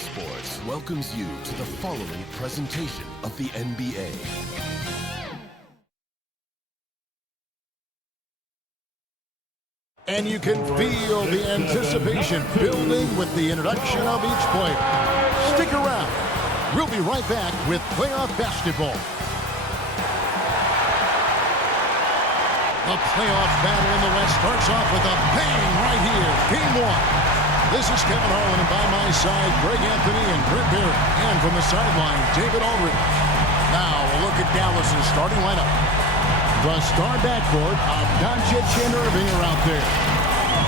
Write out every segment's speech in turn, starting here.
Sports welcomes you to the following presentation of the NBA. And you can feel the anticipation building with the introduction of each player. Stick around. We'll be right back with playoff basketball. The playoff battle in the West starts off with a bang right here. Game one. This is Kevin Harlan, and by my side, Greg Anthony and Brent Barrett. And from the sideline, David Aldridge. Now a look at Dallas's starting lineup. The star backcourt of Doncic and Irving are out there.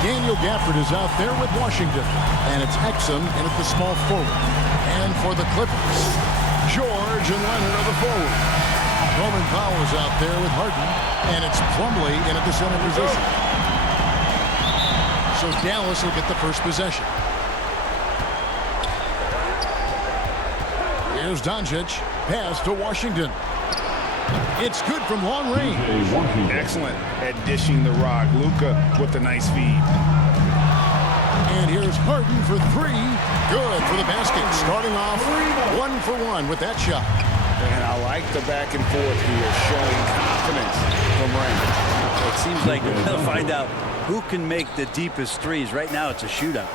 Daniel Gafford is out there with Washington. And it's Exum in at the small forward. And for the Clippers, George and Leonard are the forward. Norman Powell is out there with Harden. And it's Plumlee in at the center position. So Dallas will get the first possession. Here's Doncic. Pass to Washington. It's good from long range. Excellent at dishing the rock. Luka with a nice feed. And here's Harden for three. Good for the basket. Starting off 1-for-1 with that shot. And I like the back and forth here, showing confidence from range. It seems like they're going to find out who can make the deepest threes. Right now, it's a shootout.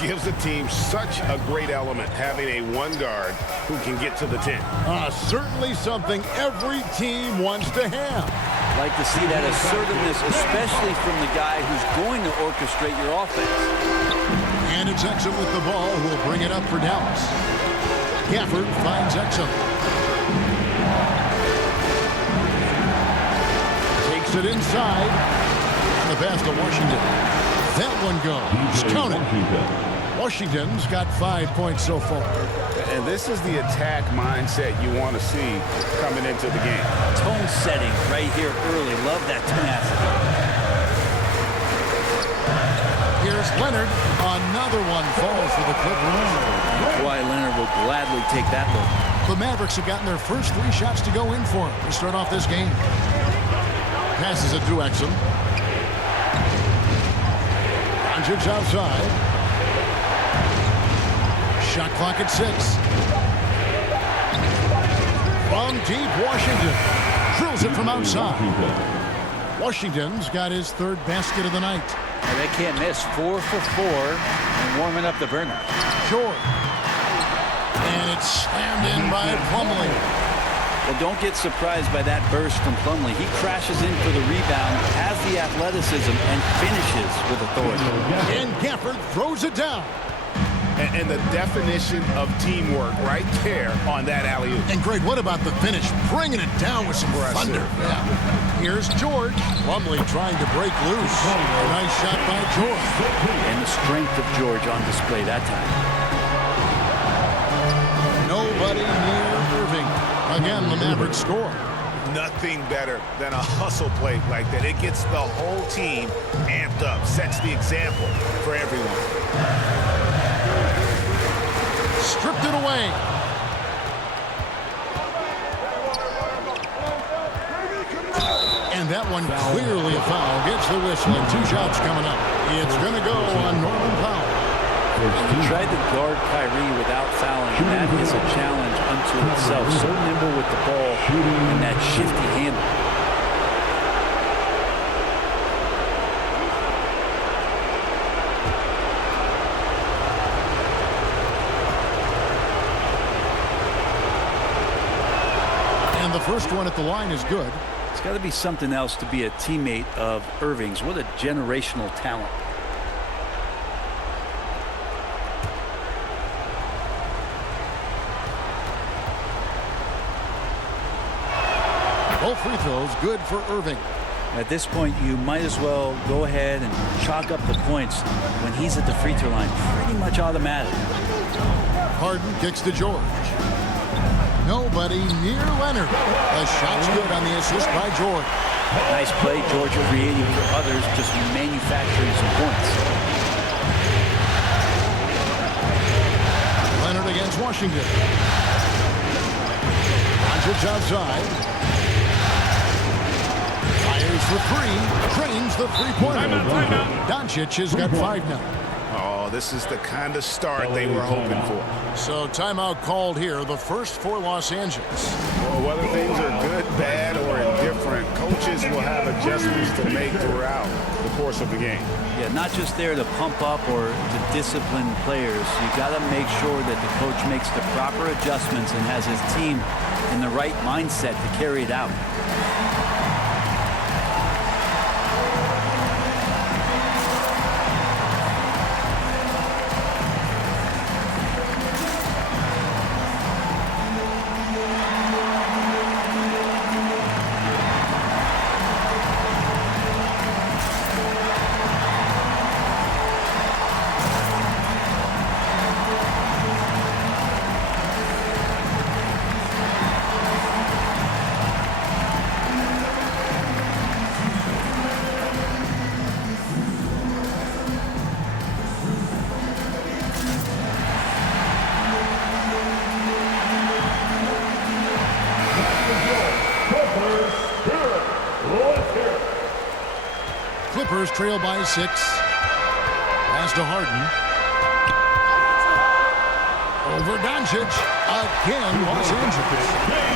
Gives the team such a great element, having a one guard who can get to the 10. Certainly something every team wants to have. Like to see that assertiveness, especially from the guy who's going to orchestrate your offense. And it's Exum with the ball, who will bring it up for Dallas. Gafford finds Exum. Takes it inside. The pass to Washington. That one goes. Count it. Washington's got 5 points so far. And this is the attack mindset you want to see coming into the game. Tone setting right here early. Love that tenacity. Here's Leonard. Another one falls for the Clippers. Why Leonard will gladly take that look. The Mavericks have gotten their first 3 shots to go in for to start off this game. Passes it to Exum. Doncic outside. Shot clock at 6. From deep, Washington drills it from outside. Washington's got his 3rd basket of the night. And they can't miss. 4 for 4 and warming up the burner. Short. And it's slammed in by Plumlee. Well, don't get surprised by that burst from Plumlee. He crashes in for the rebound, has the athleticism, and finishes with authority. And Gafford throws it down. And the definition of teamwork right there on that alley-oop. And Greg, what about the finish? Bringing it down with some thunder. Yeah. Here's George. Plumlee trying to break loose. A nice shot by George. And the strength of George on display that time. Nobody near Irving. Again, the Mavericks score. Nothing better than a hustle play like that. It gets the whole team amped up, sets the example for everyone. Stripped it away. And that one clearly a foul. Gets the whistle and 2 shots coming up. It's going to go on Norman Powell. He tried to guard Kyrie without fouling. That is a challenge unto itself. So nimble with the ball and that shifty handle. And the first one at the line is good. It's got to be something else to be a teammate of Irving's. What a generational talent. Both free throws good for Irving. At this point, you might as well go ahead and chalk up the points when he's at the free throw line. Pretty much automatic. Harden kicks to George. Nobody near Leonard. The shot's good on the assist by George. Nice play, George, creating for others, just manufacturing some points. Leonard against Washington. Doncic outside. Fires for 3. Drains the 3-pointer. Timeout. Doncic has got 5 now. Oh, well. This is the kind of start they were hoping for. So timeout called here, the first for Los Angeles. Well, whether things are good, bad, or indifferent, coaches will have adjustments to make throughout the course of the game. Yeah, not just there to pump up or to discipline players. You got to make sure that the coach makes the proper adjustments and has his team in the right mindset to carry it out. Clippers trail by 6. Pass to Harden. Over Doncic. Again, Los Angeles.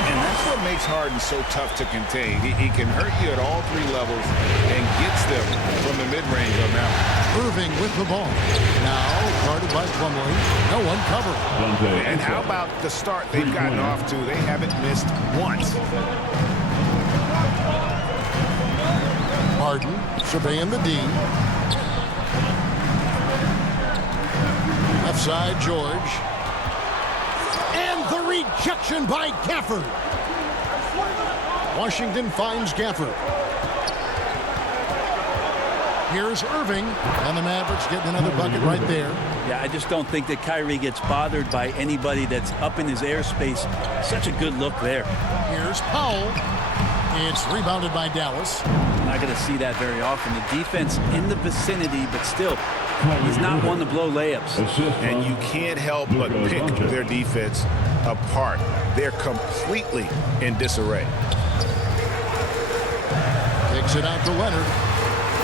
And that's what makes Harden so tough to contain. He can hurt you at all 3 levels and gets them from the mid-range on that one. Irving with the ball. Now guarded by Plumlee. No one covering. And how about the start they've gotten off to? They haven't missed once. Harden surveying the D. Left side, George. And the rejection by Gafford. Washington finds Gafford. Here's Irving, and the Mavericks getting another bucket right there. Yeah, I just don't think that Kyrie gets bothered by anybody that's up in his airspace. Such a good look there. Here's Powell. It's rebounded by Dallas. Not going to see that very often. The defense in the vicinity, but still, he's not one to blow layups. And you can't help but pick their defense apart. They're completely in disarray. Takes it out to Leonard.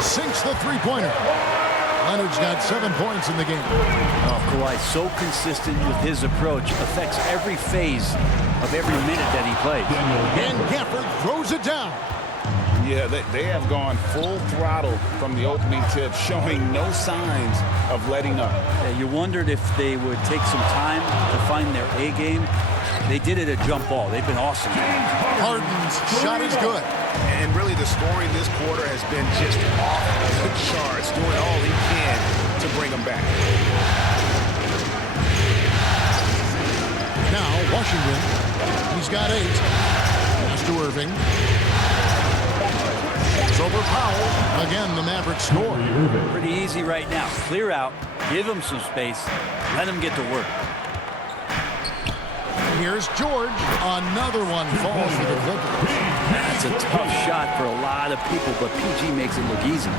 Sinks the three-pointer. Leonard's got 7 points in the game. Oh, Kawhi, so consistent with his approach. Affects every phase of every minute that he plays. And Gafford throws it down. Yeah, they have gone full throttle from the opening tip, showing no signs of letting up. Yeah, you wondered if they would take some time to find their A game. They did it at jump ball. They've been awesome. Harden's shot is good. And really the scoring this quarter has been just off the charts, doing all he can to bring them back. Now Washington, he's got 8. Pass to Irving. It's over Powell. Again, the Mavericks score. Pretty easy right now. Clear out, give him some space, let him get to work. Here's George. Another one falls for the Clippers. That's a tough shot for a lot of people, but PG makes it look easy.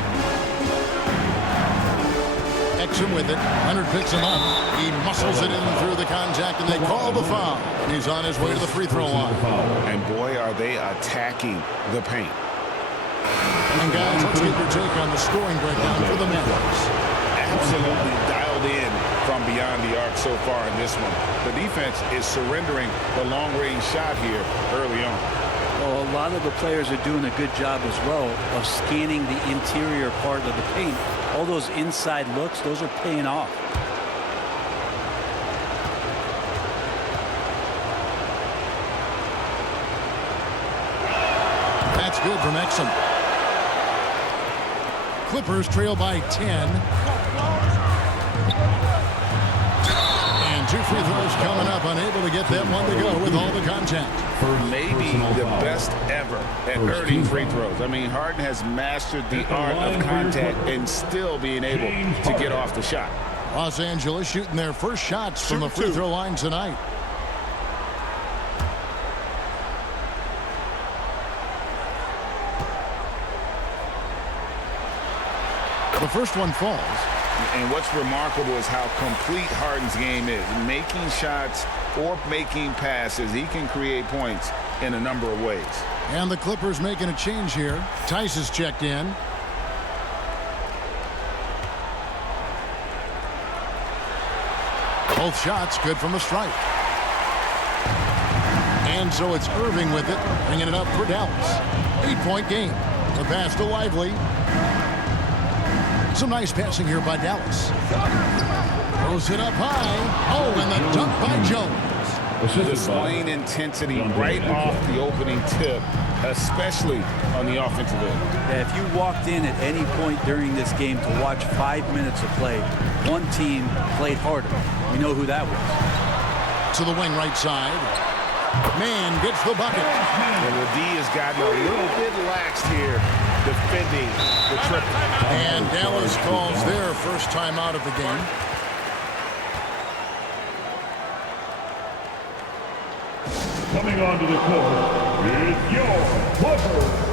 Exum with it. Leonard picks him up. He muscles it in through the contact, and they call the foul. He's on his way to the free throw line. And boy, are they attacking the paint. And guys, let's get your take on the scoring breakdown for the Mavericks. Absolutely dialed in from beyond the arc so far in this one. The defense is surrendering the long-range shot here early on. Well, a lot of the players are doing a good job as well of scanning the interior part of the paint. All those inside looks, those are paying off. That's good from Exum. Clippers trail by 10. And 2 free throws coming up, unable to get that one to go with all the contact. Maybe the best ever at earning free throws. I mean, Harden has mastered the art of contact and still being able to get off the shot. Los Angeles shooting their first shots from the free throw line tonight. The first one falls. And what's remarkable is how complete Harden's game is. Making shots or making passes, he can create points in a number of ways. And the Clippers making a change here. Tice is checked in. Both shots good from the stripe. And so it's Irving with it, bringing it up for Dallas. 8-point game. The pass to Lively. Some nice passing here by Dallas. Throws it up high. Oh, and the dunk by Jones. Displaying intensity right off the opening tip, especially on the offensive end. Yeah, if you walked in at any point during this game to watch 5 minutes of play, one team played harder. We know who that was. To the wing right side. Man gets the bucket. And the D has gotten a little bit lax here defending the triple. And Dallas calls their first time out of the game. Coming onto the court is your Clipper.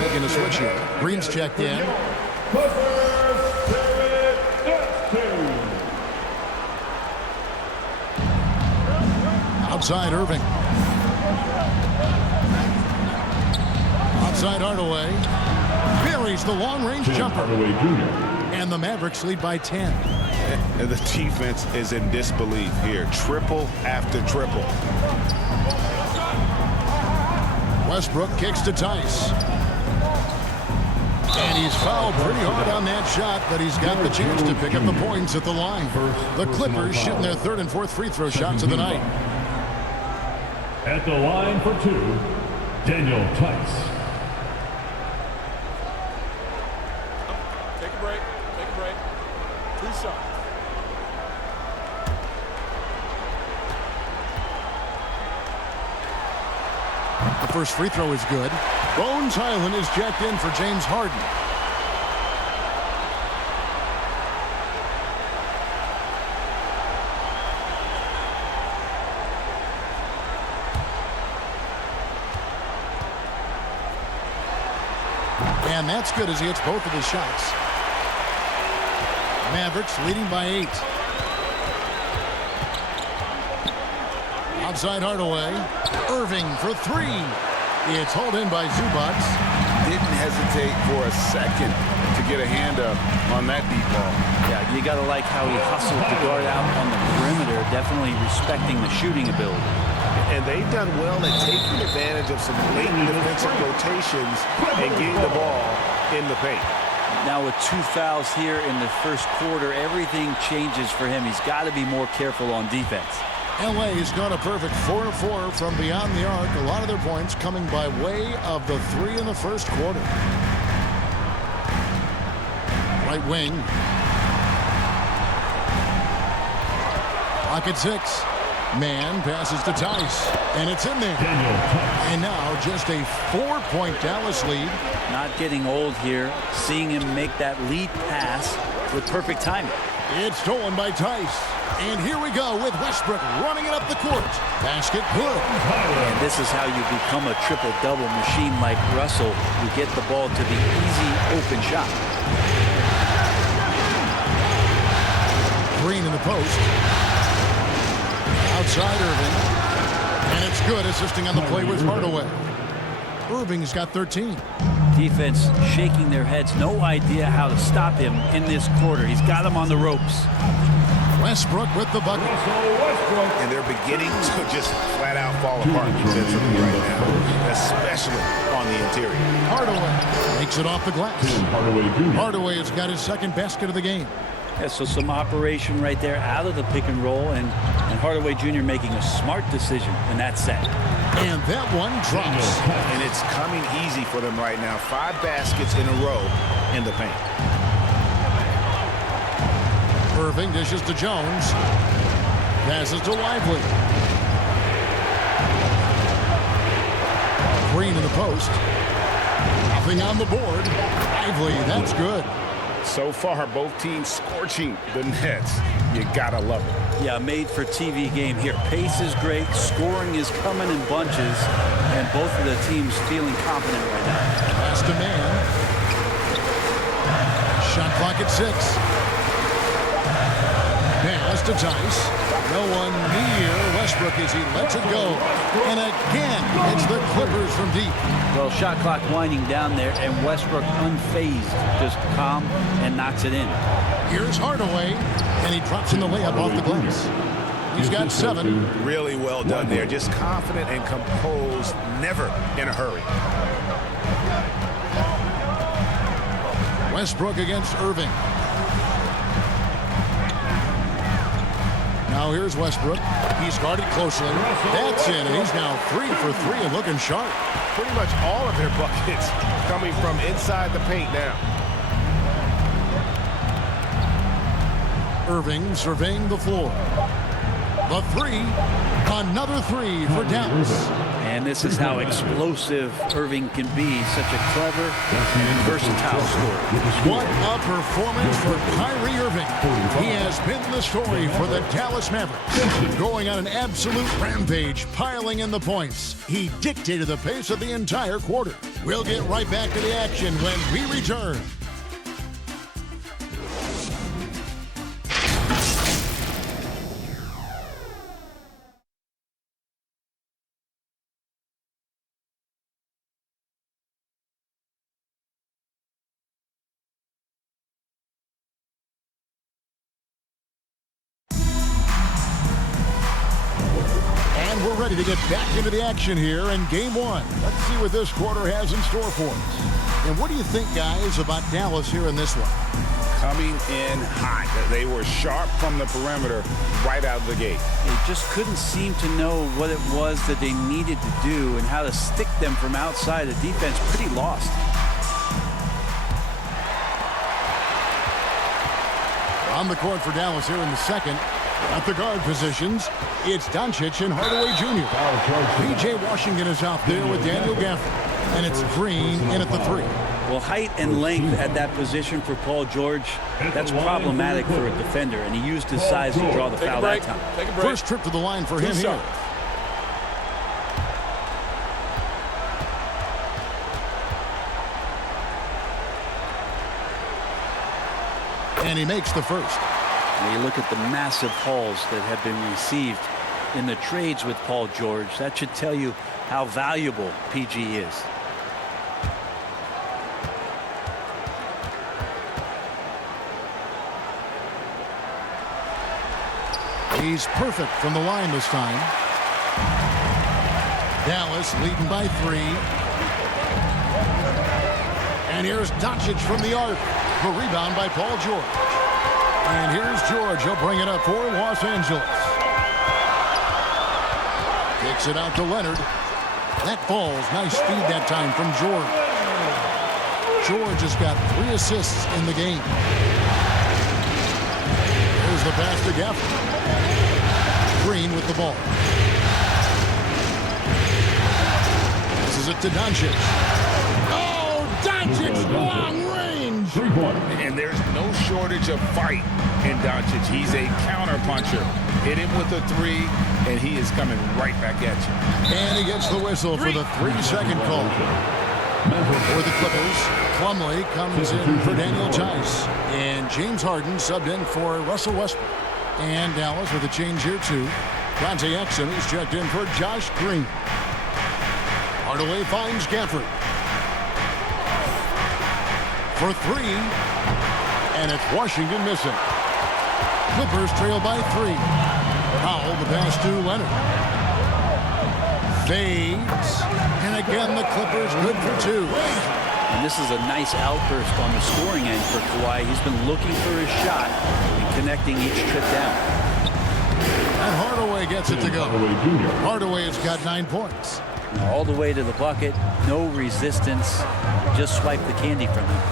Making a switch here. Green's checked in. Outside Irving. Outside Hardaway. Buries the long-range jumper. And the Mavericks lead by 10. And the defense is in disbelief here. Triple after triple. Westbrook kicks to Tice. And he's fouled pretty hard on that shot, but he's got the chance to pick up the points at the line. The Clippers shooting their third and fourth free throw shots of the night. At the line for two, Daniel Tice. Take a break. Take a break. 2 shots. The first free throw is good. Bones Highland is jacked in for James Harden. And that's good as he hits both of his shots. Mavericks leading by 8. Outside Hardaway. Irving for 3. It's hauled in by Zubac. Didn't hesitate for a second to get a hand up on that deep ball. Yeah, you got to like how he hustled to guard out on the perimeter, definitely respecting the shooting ability. And they've done well at taking advantage of some late defensive rotations and getting the ball in the paint. Now with 2 fouls here in the first quarter, everything changes for him. He's got to be more careful on defense. LA's got a perfect 4-4 from beyond the arc. A lot of their points coming by way of the 3 in the first quarter. Right wing. Pocket 6. Man passes to Tice. And it's in there. And now just a 4-point Dallas lead. Not getting old here. Seeing him make that lead pass with perfect timing. It's stolen by Tice. And here we go with Westbrook running it up the court. Basket good. And this is how you become a triple-double machine like Russell. You get the ball to the easy open shot. Green in the post. Outside Irving. And it's good, assisting on the play with Hardaway. Irving's got 13. Defense shaking their heads. No idea how to stop him in this quarter. He's got him on the ropes. Westbrook with the bucket. And they're beginning to just flat out fall apart defensively right now, especially on the interior. Hardaway makes it off the glass. Hardaway has got his second basket of the game. Yeah, so some operation right there out of the pick and roll, and Hardaway Jr. making a smart decision in that set. And that one drops. And it's coming easy for them right now. 5 baskets in a row in the paint. Irving dishes to Jones. Passes to Lively. Green in the post. Nothing on the board. Lively, that's good. So far, both teams scorching the Nets. You gotta love it. Yeah, made for TV game here. Pace is great. Scoring is coming in bunches. And both of the teams feeling confident right now. Pass to man. Shot clock at 6. Pass to Tice. No one near Westbrook as he lets it go. And again, it's the Clippers from deep. Well, shot clock winding down there, and Westbrook unfazed, just calm and knocks it in. Here's Hardaway, and he drops in the layup off the glass. He's got 7. Really well done there. Just confident and composed, never in a hurry. Westbrook against Irving. Now here's Westbrook. He's guarded closely. That's in, and he's now 3 for 3 and looking sharp. Pretty much all of their buckets coming from inside the paint now. Irving surveying the floor. The 3. Another 3 for Dallas. And this is how explosive Irving can be. Such a clever and versatile scorer. What a performance for Kyrie Irving. He has been the story for the Dallas Mavericks. Going on an absolute rampage, piling in the points. He dictated the pace of the entire quarter. We'll get right back to the action when we return. We're ready to get back into the action here in Game 1. Let's see what this quarter has in store for us. And what do you think, guys, about Dallas here in this one? Coming in hot. They were sharp from the perimeter right out of the gate. They just couldn't seem to know what it was that they needed to do and how to stick them from outside. The defense pretty lost. On the court for Dallas here in the second. At the guard positions, it's Doncic and Hardaway Jr. P.J. Washington is out there with Daniel Gafford. And it's Green in at the 3. Well, height and length at that position for Paul George, that's problematic for a defender, and he used his size to draw the foul that time. First trip to the line for him here. And he makes the first. When you look at the massive hauls that have been received in the trades with Paul George, that should tell you how valuable PG is. He's perfect from the line this time. Dallas leading by 3. And here's Doncic from the arc. The rebound by Paul George. And here's George. He'll bring it up for Los Angeles. Kicks it out to Leonard. That falls. Nice feed that time from George. George has got 3 assists in the game. Here's the pass to Gafford. Green with the ball. This is it to Doncic. Oh, Doncic, long range. 3-point. And there's no shortage of fight in Doncic. He's a counter puncher. Hit him with a 3, and he is coming right back at you. And he gets the whistle for the 3-second call. For the Clippers, Plumlee comes in for Daniel Tice. And James Harden subbed in for Russell Westbrook. And Dallas with a change here too. Dante Exum is checked in for Josh Green. Hardaway finds Gafford. For 3. And it's Washington missing. Clippers trail by 3. Powell the pass to Leonard. Fades. And again the Clippers good for 2. And this is a nice outburst on the scoring end for Kawhi. He's been looking for his shot and connecting each trip down. And Hardaway gets it to go. Hardaway has got 9 points. All the way to the bucket, no resistance. Just swipe the candy from him.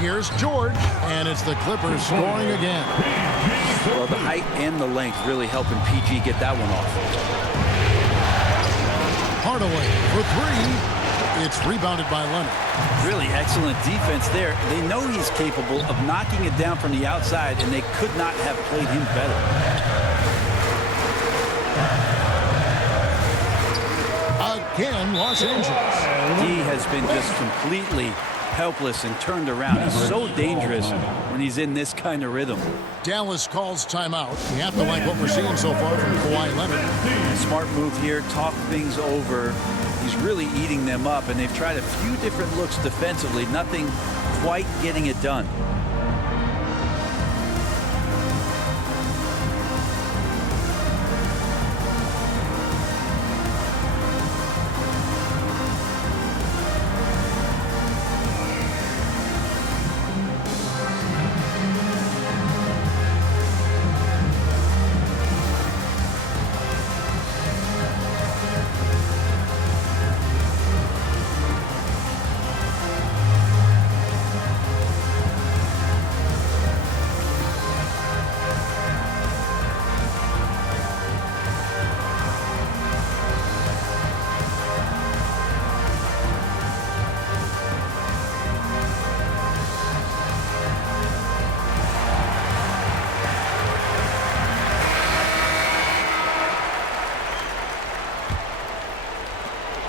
Here's George, and it's the Clippers scoring again. Well, the height and the length really helping PG get that one off. Hardaway for 3. It's rebounded by Leonard. Really excellent defense there. They know he's capable of knocking it down from the outside, and they could not have played him better. Again, Los Angeles. He has been just completely helpless and turned around. He's so dangerous when he's in this kind of rhythm. Dallas calls timeout. You have to like what we're seeing so far from Kawhi Leonard. Smart move here, talk things over. He's really eating them up, and they've tried a few different looks defensively. Nothing quite getting it done.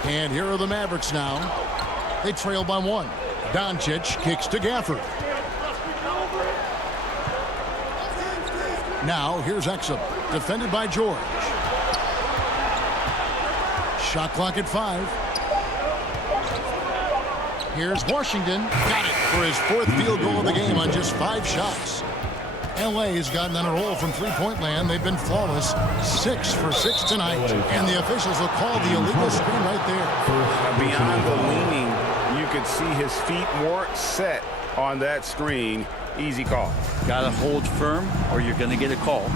And here are the Mavericks now. They trail by 1. Doncic kicks to Gafford. Now here's Exum, defended by George. Shot clock at 5. Here's Washington. Got it for his 4th field goal of the game on just 5 shots. LA has gotten on a roll from three-point land. They've been flawless. 6 for 6 tonight. And the officials will call the illegal screen right there. Beyond the leaning, you could see his feet weren't set on that screen. Easy call. Got to hold firm or you're going to get a call.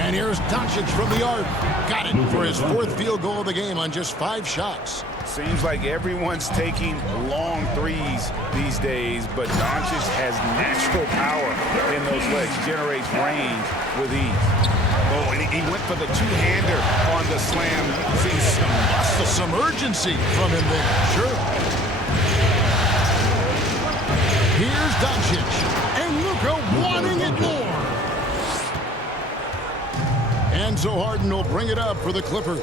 And here's Doncic from the arc. Got it for his 4th field goal of the game on just 5 shots. Seems like everyone's taking long threes these days, but Doncic has natural power in those legs, generates range with ease. Oh, and he went for the two-hander on the slam. See some urgency from him there. Sure. Here's Doncic, and Luka wanting it more. And so Harden will bring it up for the Clippers.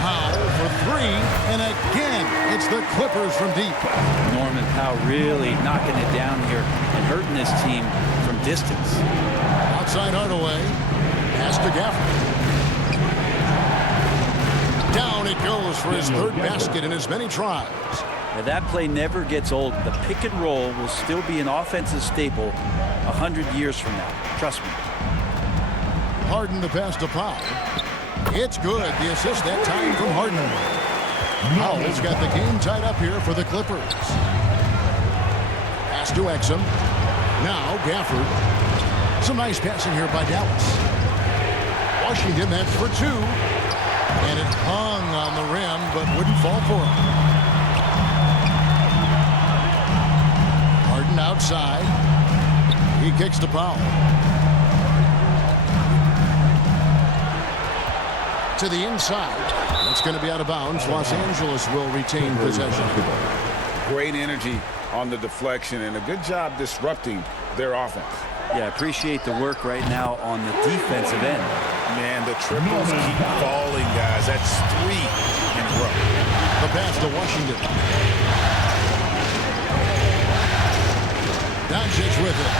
Powell for 3, and again, it's the Clippers from deep. Norman Powell really knocking it down here and hurting his team from distance. Outside Hardaway, pass to Gafford. Down it goes for his 3rd basket in as many tries. Now that play never gets old. The pick and roll will still be an offensive staple 100 years from now. Trust me. Harden the pass to Powell. It's good. The assist that time from Harden. Powell's got the game tied up here for the Clippers. Pass to Exum. Now Gafford. Some nice passing here by Dallas. Washington, that's for 2. And it hung on the rim, but wouldn't fall for him. Harden outside. He kicks to Powell. To the inside. It's going to be out of bounds. Los Angeles will retain possession. Great energy on the deflection and a good job disrupting their offense. Yeah, appreciate the work right now on the defensive end. Man, the triples keep falling, guys. That's 3 in a row. The pass to Washington. Doncic with it.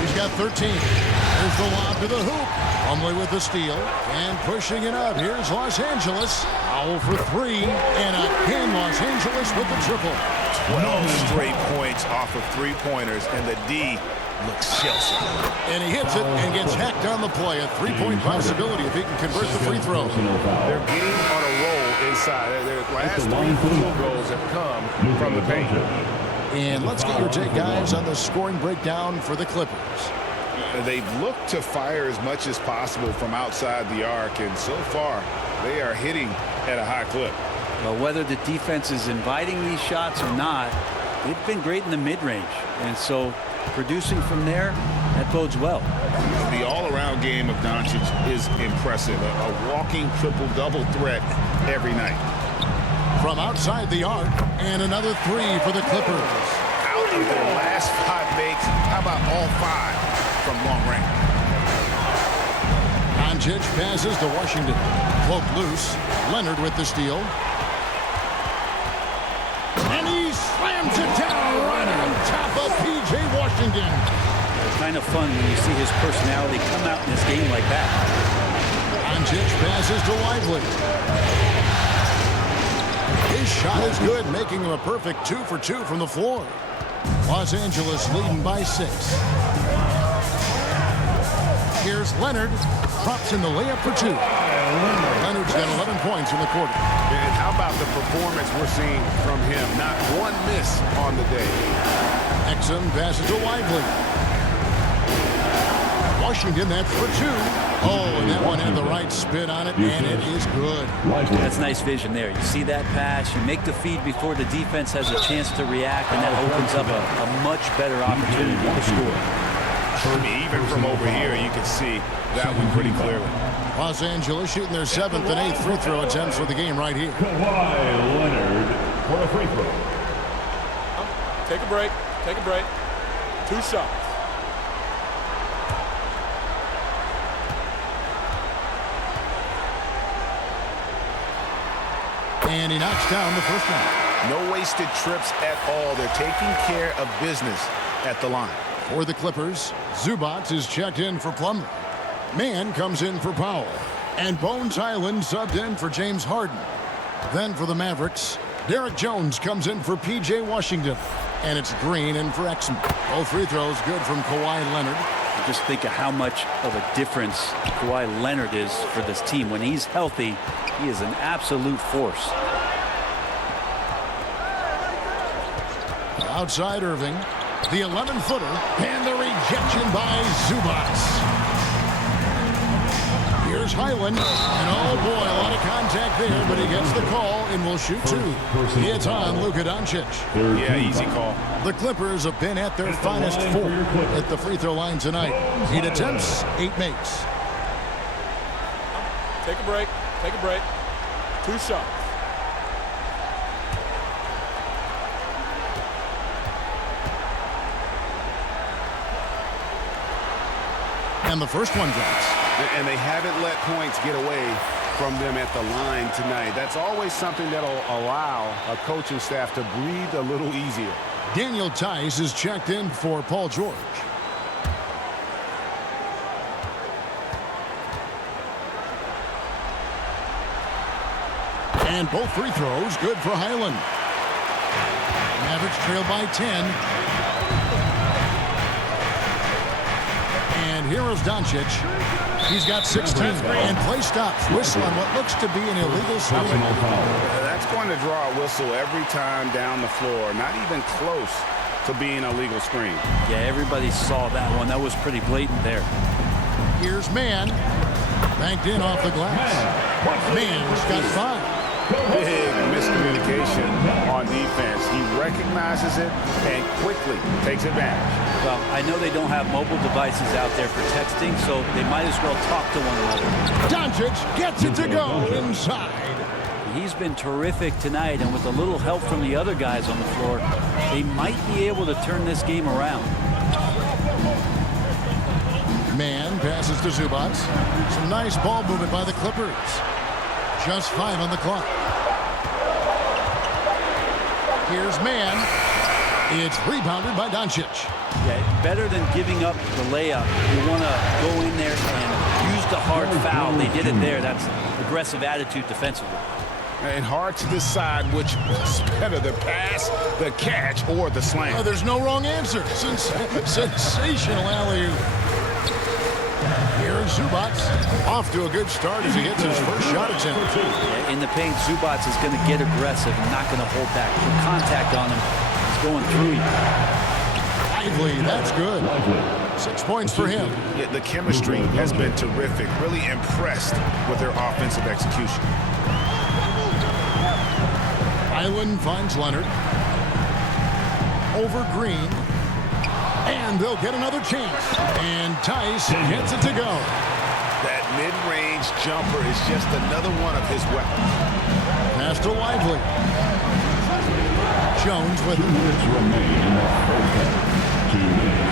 He's got 13. Here's the lob to the hoop. Plumlee with the steal. And pushing it up. Here's Los Angeles. Powell for 3. And again, Los Angeles with the triple. 12 straight points off of 3-pointers. And the D looks shell-shocked. And he hits it and gets hacked on the play. A three-point possibility if he can convert the free throw. They're getting on a roll inside. Their last 3 field goals have come from the paint. And let's get your take, guys, on the scoring breakdown for the Clippers. They've looked to fire as much as possible from outside the arc, and so far they are hitting at a high clip. Well, whether the defense is inviting these shots or not, they've been great in the mid-range. And so producing from there, that bodes well. The all-around game of Doncic is impressive. A walking triple-double threat every night. From outside the arc, and another three for the Clippers. Out of their last 5 makes, how about all 5 from long range? Doncic passes to Washington. Cloak loose. Leonard with the steal. And he slams it down right on top of P.J. Washington. It's kind of fun when you see his personality come out in this game like that. Doncic passes to Lively. His shot is good, making him a perfect 2 for 2 from the floor. Los Angeles leading by 6. Here's Leonard. Drops in the layup for 2. Leonard's got 11 points in the quarter. And how about the performance we're seeing from him? Not one miss on the day. Exum passes to Lively. Washington, that's for 2. Oh, and that one had the right spin on it, and it is good. That's nice vision there. You see that pass, you make the feed before the defense has a chance to react, and that opens up a much better opportunity to score. Even from over here, you can see that one pretty clearly. Los Angeles shooting their 7th and 8th free throw attempts for the game right here. Kawhi Leonard for a free throw. Take a break. Take a break. 2 shots. And he knocks down the first one. No wasted trips at all. They're taking care of business at the line. For the Clippers, Zubac is checked in for Plumlee. Mann comes in for Powell. And Bones Highland subbed in for James Harden. Then for the Mavericks, Derek Jones comes in for P.J. Washington. And it's Green in for Exum. Both free throws good from Kawhi Leonard. Just think of how much of a difference Kawhi Leonard is for this team. When he's healthy, he is an absolute force. Outside Irving, the 11-footer, and the rejection by Zubac. Here's Highland, and oh boy, a lot of contact there, but he gets the call and will shoot 2. It's on Luka Doncic. Yeah, easy call. The Clippers have been at their finest 4 at the free throw line tonight. 8 attempts, 8 makes. Take a break. Take a break. 2 shots. And the first one drops. And they haven't let points get away from them at the line tonight. That's always something that'll allow a coaching staff to breathe a little easier. Daniel Tice is checked in for Paul George. And both free throws good for Highland. Mavericks trail by 10. And here is Doncic. He's got 16. And play stops. Whistle on what looks to be an illegal swing. That's going to draw a whistle every time down the floor. Not even close to being a legal screen. Yeah, everybody saw that one. That was pretty blatant there. Here's Mann. Banked in off the glass. Mann's got 5. Big miscommunication on defense. He recognizes it and quickly takes advantage. Well, I know they don't have mobile devices out there for texting, so they might as well talk to one another. Doncic gets it to go inside. He's been terrific tonight, and with a little help from the other guys on the floor, they might be able to turn this game around. Mann passes to Zubac. Some nice ball movement by the Clippers. Just 5 on the clock. Here's Mann. It's rebounded by Doncic. Yeah, better than giving up the layup. You want to go in there and use the hard foul. They did it there. That's aggressive attitude defensively. And hard to decide which was better, the pass, the catch, or the slam. There's no wrong answer. Sensational alley-oop. Here's Zubats off to a good start as he hits his first shot attempt. In the paint, Zubats is going to get aggressive and not going to hold back. Put contact on him. He's going through you. Lively, that's good. 6 points for him. Yeah, the chemistry has been terrific. Really impressed with their offensive execution. Island finds Leonard. Over Green. And they'll get another chance. And Tice gets it to go. That mid-range jumper is just another one of his weapons. Pass to Lively. Jones with him. 2 minutes remain in the first half. 2 minutes.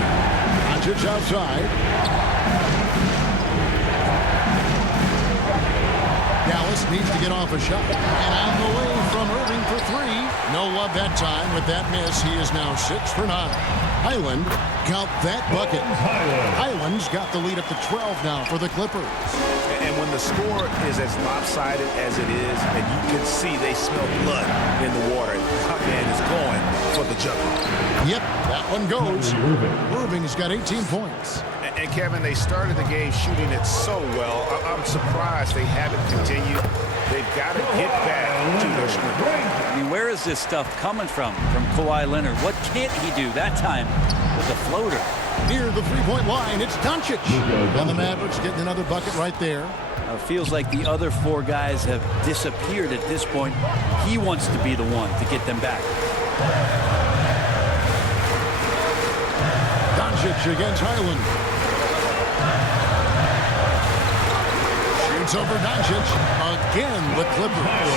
Doncic outside. Dallas needs to get off a shot. And on the way from Irving for 3. No love that time. With that miss, he is now 6 for 9. Highland, count that bucket. Highland's got the lead up to 12 now for the Clippers. And when the score is as lopsided as it is, and you can see they smell blood in the water, that man is going for the juggernaut. Yep, that one goes. Irving's got 18 points. And Kevin, they started the game shooting it so well. I'm surprised they haven't continued. They've got to get back to their strength. I mean, where is this stuff coming from Kawhi Leonard? What can't he do that time with the floater? Near the three-point line, it's Doncic. And the Mavericks getting another bucket right there. It feels like the other 4 guys have disappeared at this point. He wants to be the one to get them back. Doncic against Highland. Shoots over Doncic. Again, the Clippers.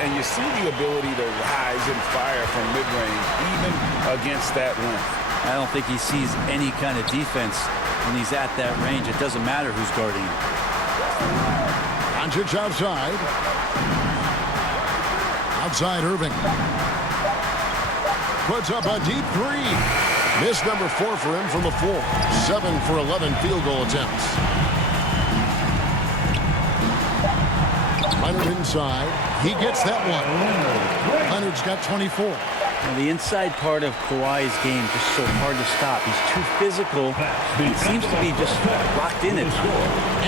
And you see the ability to rise and fire from mid-range, even against that length. I don't think he sees any kind of defense when he's at that range. It doesn't matter who's guarding him. Doncic outside. Outside Irving. Puts up a deep 3. Miss number 4 for him from the floor. 7 for 11 field goal attempts. Leonard inside. He gets that one. Leonard's got 24. And the inside part of Kawhi's game just so hard to stop. He's too physical. He seems to be just locked in it.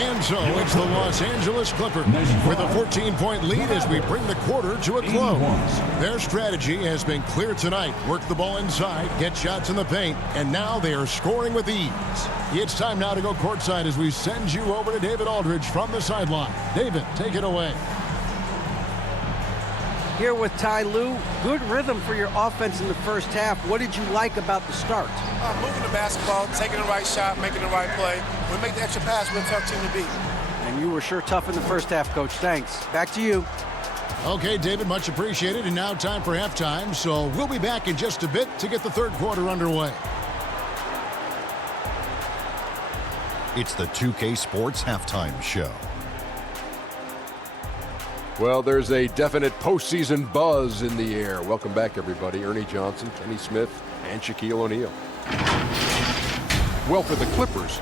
And so it's the Los Angeles Clippers with a 14-point lead as we bring the quarter to a close. Their strategy has been clear tonight. Work the ball inside, get shots in the paint, and now they are scoring with ease. It's time now to go courtside as we send you over to David Aldridge from the sideline. David, take it away. Here with Ty Lue, good rhythm for your offense in the first half. What did you like about the start? Moving the basketball, taking the right shot, making the right play. When we make the extra pass, we're a tough team to beat. And you were sure tough in the first half, Coach. Thanks. Back to you. Okay, David, much appreciated. And now time for halftime. So we'll be back in just a bit to get the third quarter underway. It's the 2K Sports Halftime Show. Well, there's a definite postseason buzz in the air. Welcome back, everybody. Ernie Johnson, Kenny Smith, and Shaquille O'Neal. Well, for the Clippers,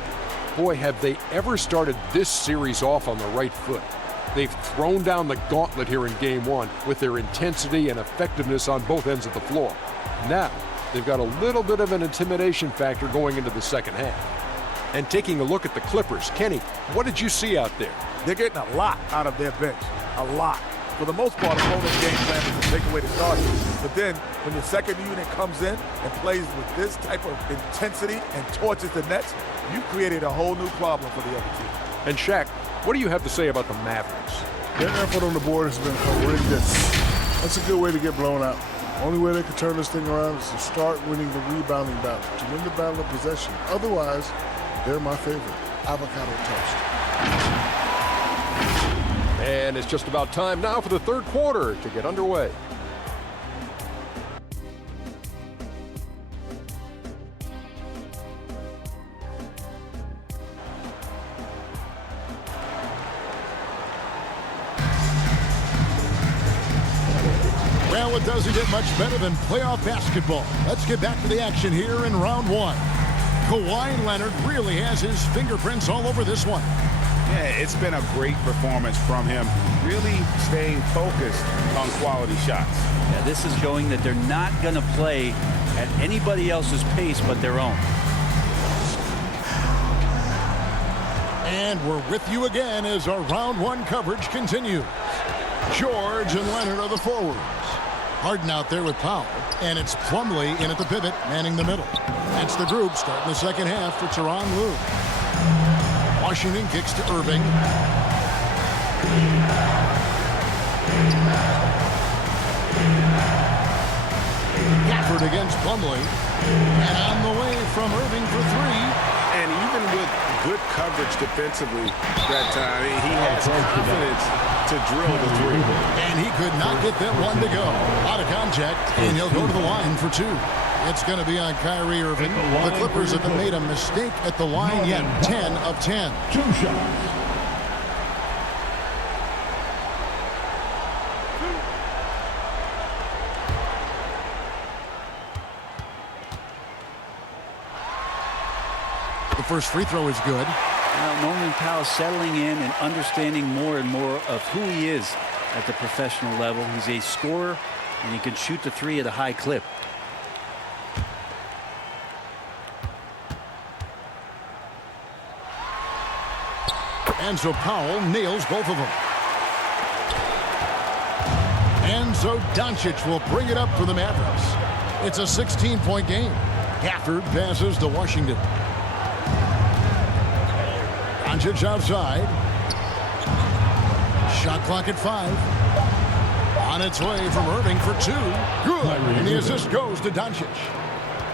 boy, have they ever started this series off on the right foot. They've thrown down the gauntlet here in Game 1 with their intensity and effectiveness on both ends of the floor. Now, they've got a little bit of an intimidation factor going into the second half. And taking a look at the Clippers, Kenny, what did you see out there? They're getting a lot out of their bench. A lot. For the most part, opponent's game plan is to take away the starters. But then, when the second unit comes in and plays with this type of intensity and torches the Nets, you created a whole new problem for the other team. And Shaq, what do you have to say about the Mavericks? Their effort on the board has been horrendous. That's a good way to get blown out. Only way they can turn this thing around is to start winning the rebounding battle, to win the battle of possession. Otherwise, they're my favorite. Avocado toast. And it's just about time now for the third quarter to get underway. Well, it doesn't get much better than playoff basketball. Let's get back to the action here in round 1. Kawhi Leonard really has his fingerprints all over this one. Yeah, it's been a great performance from him, really staying focused on quality shots. Yeah, this is showing that they're not going to play at anybody else's pace but their own. And we're with you again as our round one coverage continues. George and Leonard are the forwards. Harden out there with Powell, and it's Plumlee in at the pivot, manning the middle. That's the group starting the second half for Tyronn Lue. Washington kicks to Irving. Gafford against Plumlee, and on the way from Irving for three. And even with good coverage defensively that time, he has confidence to drill the three. And he could not get that one to go. Out of contact, and he'll go to the line for two. It's going to be on Kyrie Irving. The Clippers haven't made a mistake at the line yet. 10 of 10. 2 shots. The first free throw is good. Norman Powell settling in and understanding more and more of who he is at the professional level. He's a scorer, and he can shoot the three at a high clip. And so Powell nails both of them. And so Doncic will bring it up for the Mavericks. It's a 16-point game. Gafford passes to Washington. Doncic outside. Shot clock at 5. On its way from Irving for 2. Good. And the assist goes to Doncic.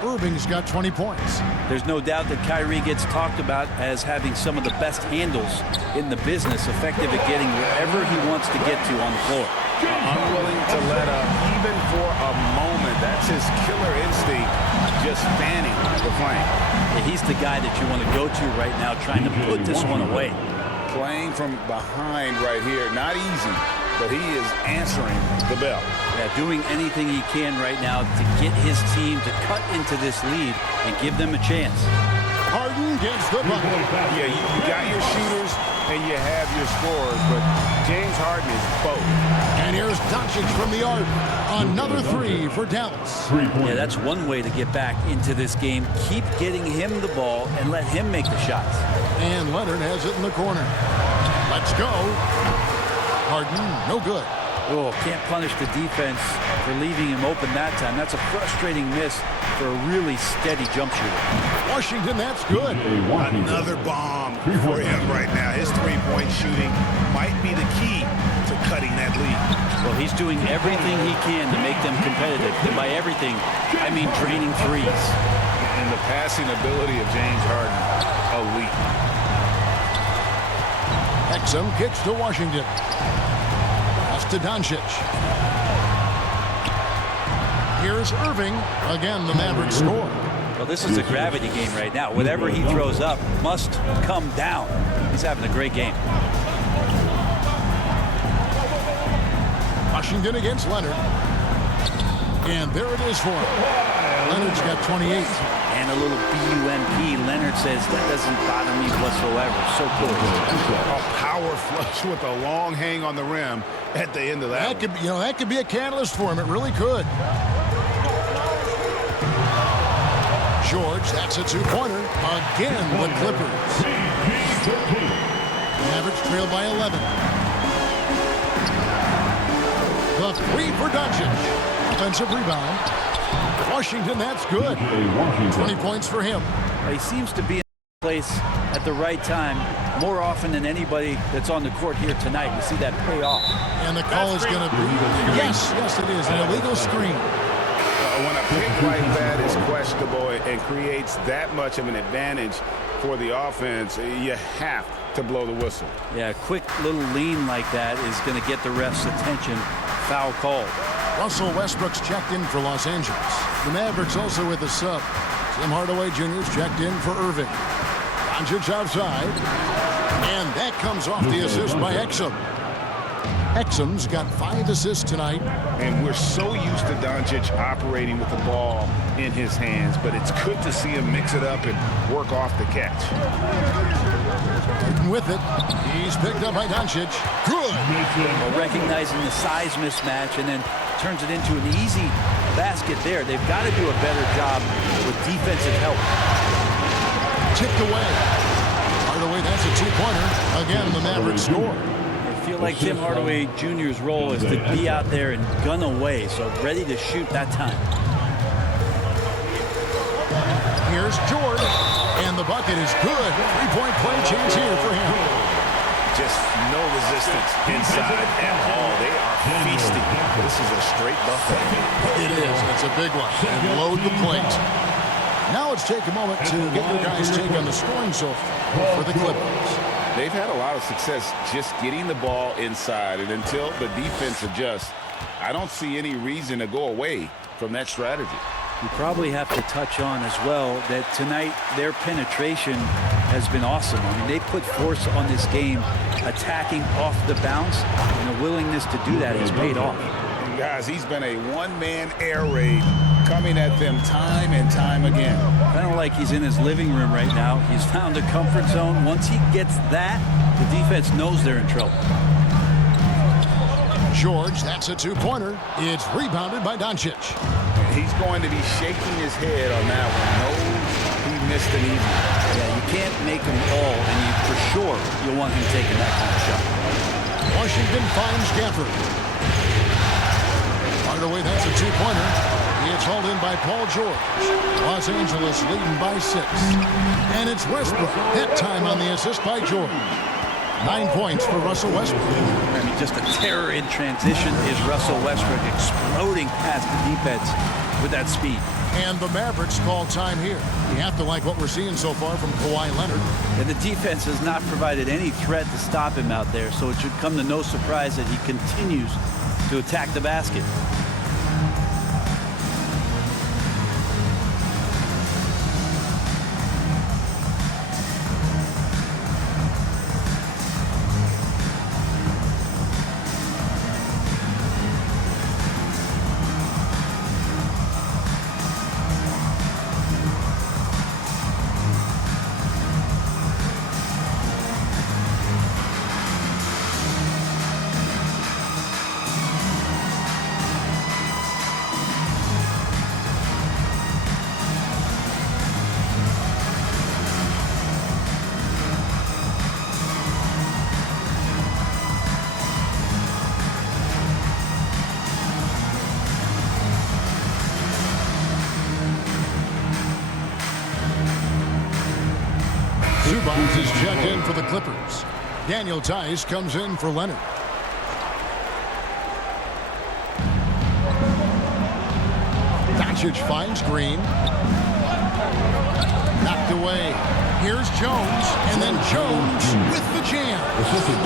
Irving's got 20 points. There's no doubt that Kyrie gets talked about as having some of the best handles in the business, effective at getting wherever he wants to get to on the floor. Unwilling to let up even for a moment. That's his killer instinct, just fanning the flame. Yeah, he's the guy that you want to go to right now, trying to put this one away. Playing from behind right here, not easy, but he is answering the bell. Yeah, doing anything he can right now to get his team to cut into this lead and give them a chance. Harden gets the bucket. Yeah, you got your shooters and you have your scorers, but James Harden is both. And here's Doncic from the arc. Another three for Dallas. Yeah, that's one way to get back into this game. Keep getting him the ball and let him make the shots. And Leonard has it in the corner. Let's go. Harden, no good. Oh, can't punish the defense for leaving him open that time. That's a frustrating miss for a really steady jump shooter. Washington, that's good. Another bomb for him right now. His three-point shooting might be the key to cutting that lead. Well, he's doing everything he can to make them competitive. And by everything, I mean draining threes. And the passing ability of James Harden, elite. Exum kicks to Washington. To Doncic. Here's Irving. Again, the Mavericks score. Well, this is a gravity game right now. Whatever he throws up must come down. He's having a great game. Washington against Leonard. And there it is for him. Leonard's got 28. And a little BUMP. Leonard says that doesn't bother me whatsoever. So cool. A power flush with a long hang on the rim at the end of that. That could be a catalyst for him. It really could. George, that's a two-pointer. Again, the Clippers. Mavericks trail by 11. The three for Doncic. Offensive rebound. Washington, that's good. 20 points for him. He seems to be in place at the right time more often than anybody that's on the court here tonight. You see that pay off. And the call is going to be, yes, it is, an illegal screen. When a pick like that is questionable and creates that much of an advantage for the offense, you have to blow the whistle. Yeah, a quick little lean like that is going to get the ref's attention. Foul called. Russell Westbrook's checked in for Los Angeles. The Mavericks also with a sub. Tim Hardaway Jr.'s checked in for Irving. Doncic outside. And that comes off the assist by Exum. Exum's got 5 assists tonight. And we're so used to Doncic operating with the ball in his hands, but it's good to see him mix it up and work off the catch. with it. He's picked up by Doncic. Good. Well, recognizing the size mismatch and then turns it into an easy basket there. They've got to do a better job with defensive help. Tipped away. Hardaway, that's a two-pointer. Again, the Mavericks score. I feel like Tim Hardaway Jr.'s role is to be out there and gun away, so ready to shoot that time. Here's George, and the bucket is good. Three-point play chance here for him. Just no resistance inside at all. They are feasting. This is a straight buffet. It is. It's a big one. And load the plate. Now let's take a moment to get your guys' take on the scoring so far for the Clippers. They've had a lot of success just getting the ball inside, and until the defense adjusts, I don't see any reason to go away from that strategy. You probably have to touch on as well that tonight their penetration has been awesome. I mean, they put force on this game, attacking off the bounce, and the willingness to do that has paid off. Guys, he's been a one-man air raid coming at them time and time again. Kind of like he's in his living room right now. He's found a comfort zone. Once he gets that, the defense knows they're in trouble. George, that's a two-pointer. It's rebounded by Doncic. He's going to be shaking his head on that one. Knows he missed an easy. Yeah, you can't make them all, and for sure you'll want him taking that kind of shot. Washington finds Gafford. Hardaway, that's a two-pointer. It's hauled in by Paul George. Los Angeles leading by 6. And it's Westbrook. That time on the assist by George. 9 points for Russell Westbrook. I mean, just a terror in transition is Russell Westbrook exploding past the defense with that speed. And the Mavericks call time here. You have to like what we're seeing so far from Kawhi Leonard. And the defense has not provided any threat to stop him out there, so it should come to no surprise that he continues to attack the basket. Zubac is checked in for the Clippers. Daniel Tice comes in for Leonard. Doncic finds Green. Knocked away. Here's Jones, and then Jones with the jam.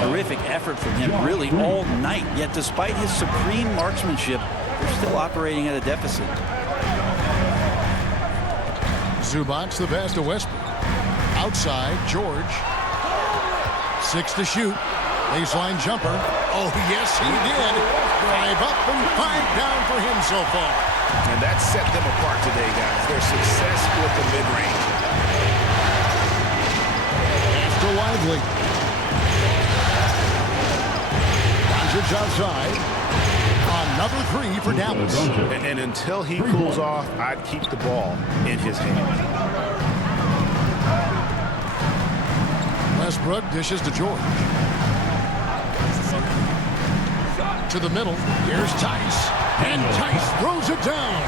Terrific effort from him really all night, yet despite his supreme marksmanship, they're still operating at a deficit. Zubac's the pass to Westbrook. Outside, George. 6 to shoot. Baseline jumper. Oh, yes, he did. 5 up and 5 down for him so far. And that set them apart today, guys. Their success with the mid-range. After Lively. Doncic outside. Another 3 for Dallas. And until he cools off, I'd keep the ball in his hand. Westbrook dishes to George. To the middle. Here's Tice. And Tice throws it down.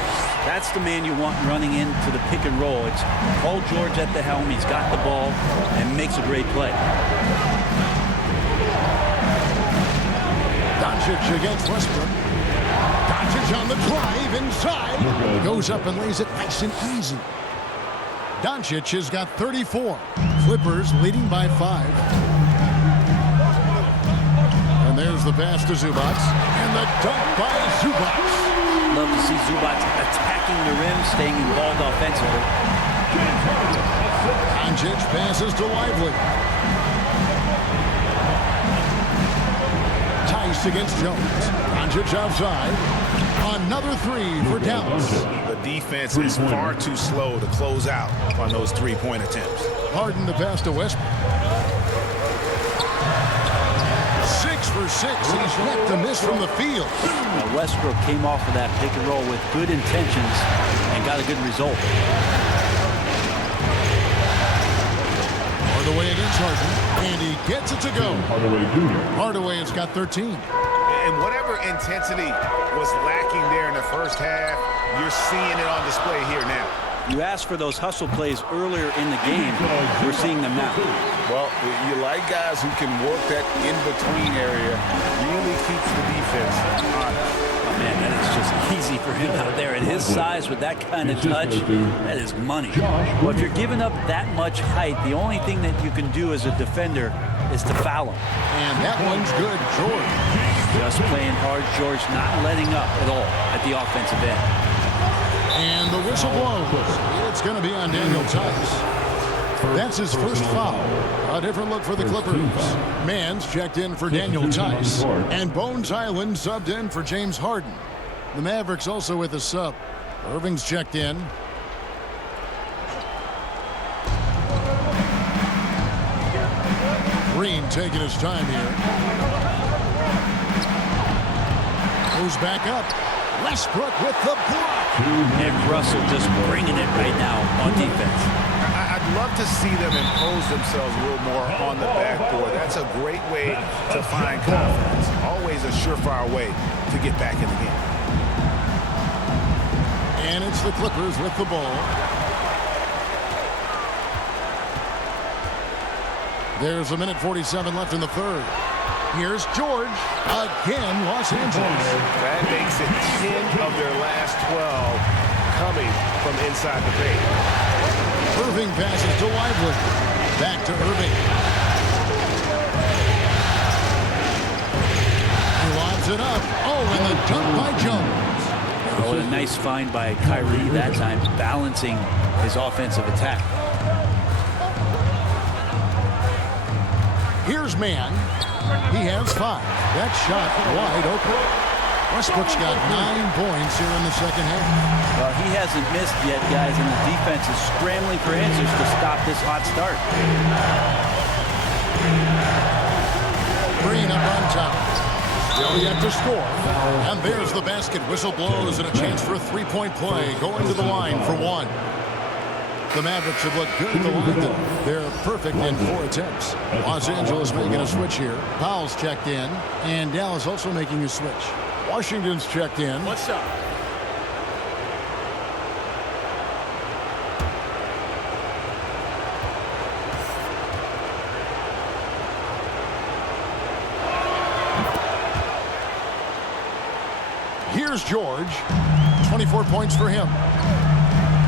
That's the man you want running into the pick and roll. It's Paul George at the helm. He's got the ball and makes a great play. Doncic against Westbrook. Doncic on the drive inside. Goes up and lays it nice and easy. Doncic has got 34. Clippers leading by 5. And there's the pass to Zubac. And the dunk by Zubac. Love to see Zubac attacking the rim, staying involved offensively. Doncic passes to Lively. Tice against Jones. Doncic outside. Another 3 for Dallas. The defense is far too slow to close out on those 3-point attempts. Harden the pass to Westbrook. 6. He's yet to miss from the field. Westbrook came off of that pick and roll with good intentions and got a good result. Hardaway against Harden, and he gets it to go. Hardaway has got 13. And whatever intensity was lacking there in the first half, you're seeing it on display here now. You asked for those hustle plays earlier in the game. We're seeing them now. Well, you like guys who can work that in-between area. Really keeps the defense honest. Oh, man, that is just easy for him out there. At his size with that kind of touch, that is money. Well, if you're giving up that much height, the only thing that you can do as a defender is to foul him. And that one's good, George. Just playing hard, George, not letting up at all at the offensive end. And the whistle blows. It's going to be on Daniel Tice. That's his first foul. A different look for the Clippers. Mans checked in for Daniel Tice. And Bones Island subbed in for James Harden. The Mavericks also with a sub. Irving's checked in. Green taking his time here. Goes back up. Westbrook with the block. Nick Russell just bringing it right now on defense. I'd love to see them impose themselves a little more on the backboard. That's a great way to find confidence. Always a surefire way to get back in the game. And it's the Clippers with the ball. There's a minute 47 left in the third. Here's George. Again, Los Angeles. That makes it 10 of their last 12 coming from inside the paint. Irving passes to Lively. Back to Irving. He lobs it up. Oh, and the dunk by Jones. Oh, a nice find by Kyrie that time, balancing his offensive attack. Here's Mann. He has 5. That shot wide open. Westbrook's got 9 points here in the second half. Well, he hasn't missed yet, guys, and the defense is scrambling for answers to stop this hot start. Green up on top. Still yet to score. And there's the basket. Whistle blows and a chance for a three-point play. Going to the line for 1. The Mavericks have looked good at the line today. They're perfect in 4 attempts. Los Angeles making a switch here. Powell's checked in, and Dallas also making a switch. Washington's checked in. What's up? Here's George. 24 points for him.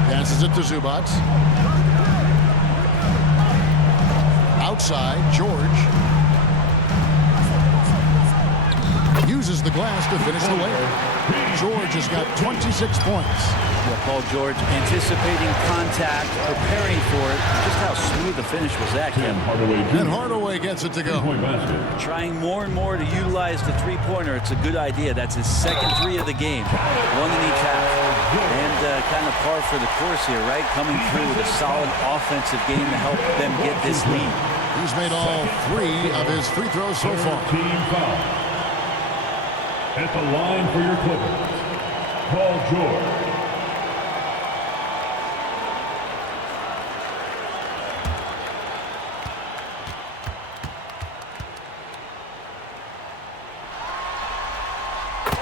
Passes it to Zubac. Outside, George. Uses the glass to finish the layup. George has got 26 points. Yeah, Paul George anticipating contact, preparing for it. Just how smooth the finish was that, Kevin. And Hardaway gets it to go. Trying more and more to utilize the three-pointer. It's a good idea. That's his second 3 of the game. 1 in each half. And kind of par for the course here, right? Coming through with a solid offensive game to help them get this lead. He's made all 3 of his free throws so far. Team foul. At the line for your Clippers, Paul George.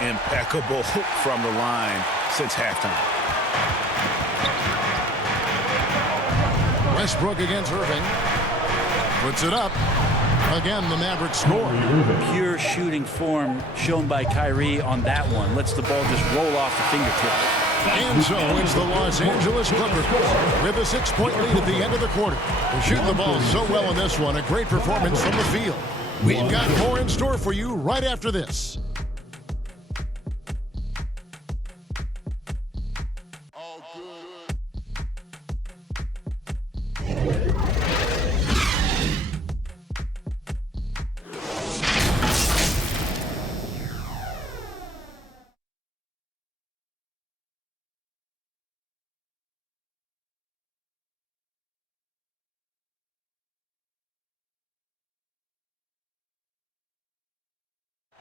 Impeccable from the line since halftime. Westbrook against Irving. Puts it up. Again, the Mavericks score. Pure shooting form shown by Kyrie on that one. Lets the ball just roll off the fingertips. And so it's the Los Angeles Clippers with a 6-point lead at the end of the quarter. They're shooting the ball so well in this one. A great performance from the field. We've got more in store for you right after this.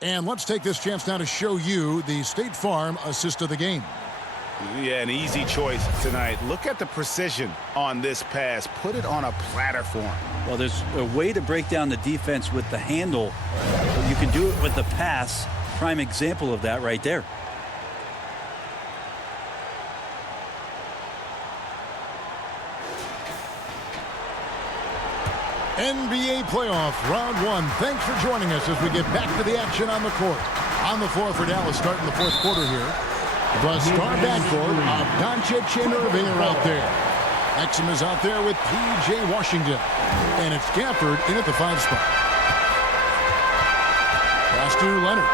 And let's take this chance now to show you the State Farm assist of the game. Yeah, an easy choice tonight. Look at the precision on this pass. Put it on a platter for him. Well, there's a way to break down the defense with the handle. But you can do it with the pass. Prime example of that right there. NBA playoff round one. Thanks for joining us as we get back to the action on the court. On the floor for Dallas starting the fourth quarter here. The star backcourt of Doncic and Irving are out there. Exum is out there with P.J. Washington. And it's Gafford in at the 5 spot. Pass to Leonard.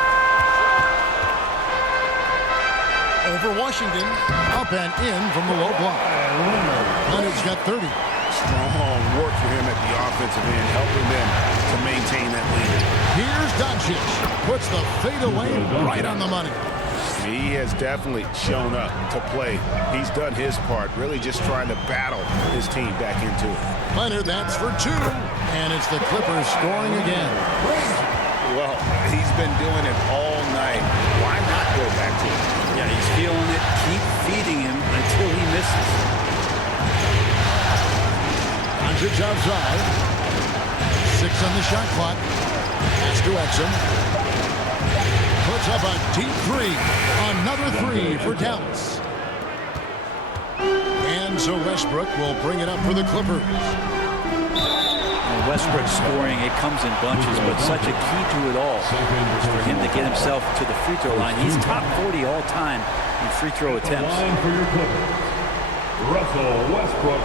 Over Washington. Up and in from the low block. Leonard's got 30. Strong work for him at the offensive end, helping them to maintain that lead. Here's Doncic. Puts the fadeaway right on the money. He has definitely shown up to play. He's done his part, really just trying to battle his team back into it. Leonard, that's for 2. And it's the Clippers scoring again. Well, he's been doing it all night. Why not go back to it? Yeah, he's feeling it. Keep feeding him until he misses. Doncic outside. 6 on the shot clock. Pass to Exum. Puts up a deep 3. Another 3 for Dallas. And so Westbrook will bring it up for the Clippers. And Westbrook scoring, it comes in bunches, but such a key to it all is for him to get himself to the free throw line. He's top 40 all time in free throw attempts. Line for your Clippers, Russell Westbrook.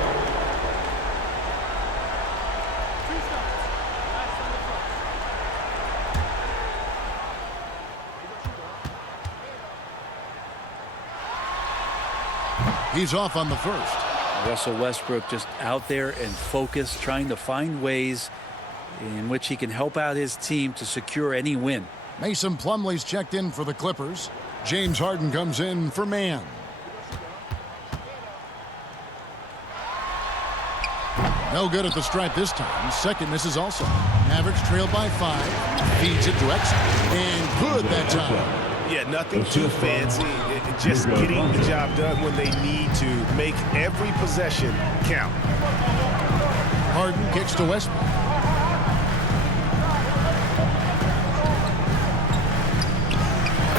He's off on the first. Russell Westbrook just out there and focused, trying to find ways in which he can help out his team to secure any win. Mason Plumlee's checked in for the Clippers. James Harden comes in for man. No good at the stripe this time. Second misses also. Mavericks trailed by 5. Feeds it to Exum. And good that time. Yeah, nothing too fancy. Just getting the job done when they need to. Make every possession count. Harden kicks to Westbrook.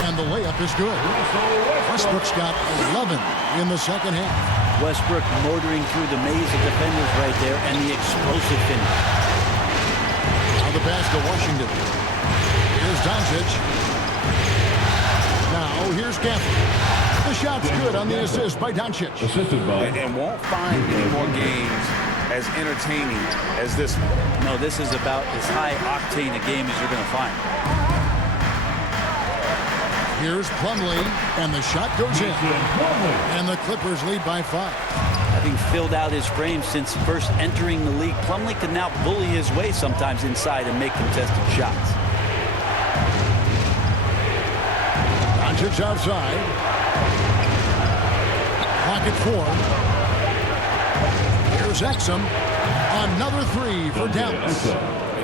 And the layup is good. Westbrook's got 11 in the second half. Westbrook motoring through the maze of defenders right there, and the explosive finish. Now the pass to Washington. Here's Doncic. Now here's Gafford. The shot's good on the assist by Doncic. Assisted by. And won't find any more games as entertaining as this one. No, this is about as high octane a game as you're going to find. Here's Plumlee, and the shot goes in. And the Clippers lead by 5. Having filled out his frame since first entering the league, Plumlee can now bully his way sometimes inside and make contested shots. Doncic outside. Clock at 4. Here's Exum. Another 3 for Dallas.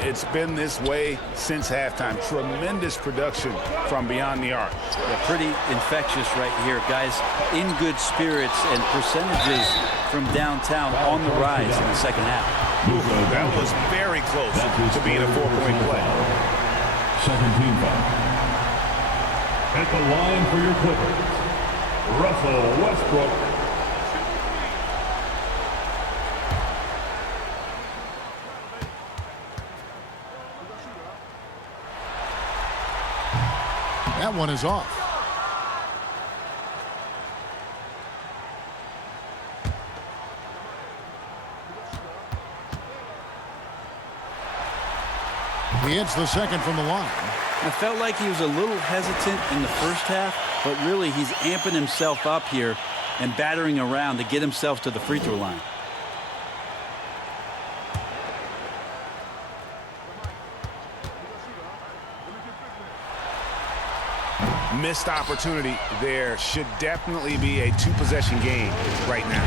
It's been this way since halftime. Tremendous production from beyond the arc. Yeah, pretty infectious right here. Guys in good spirits and percentages from downtown on the rise in the second half. Ooh, that was very close to being a 4-point play. Second team foul. At the line for your Clippers, Russell Westbrook. That one is off. He hits the second from the line. I felt like he was a little hesitant in the first half, but really he's amping himself up here and battering around to get himself to the free throw line. Missed opportunity there. Should definitely be a 2-possession game right now.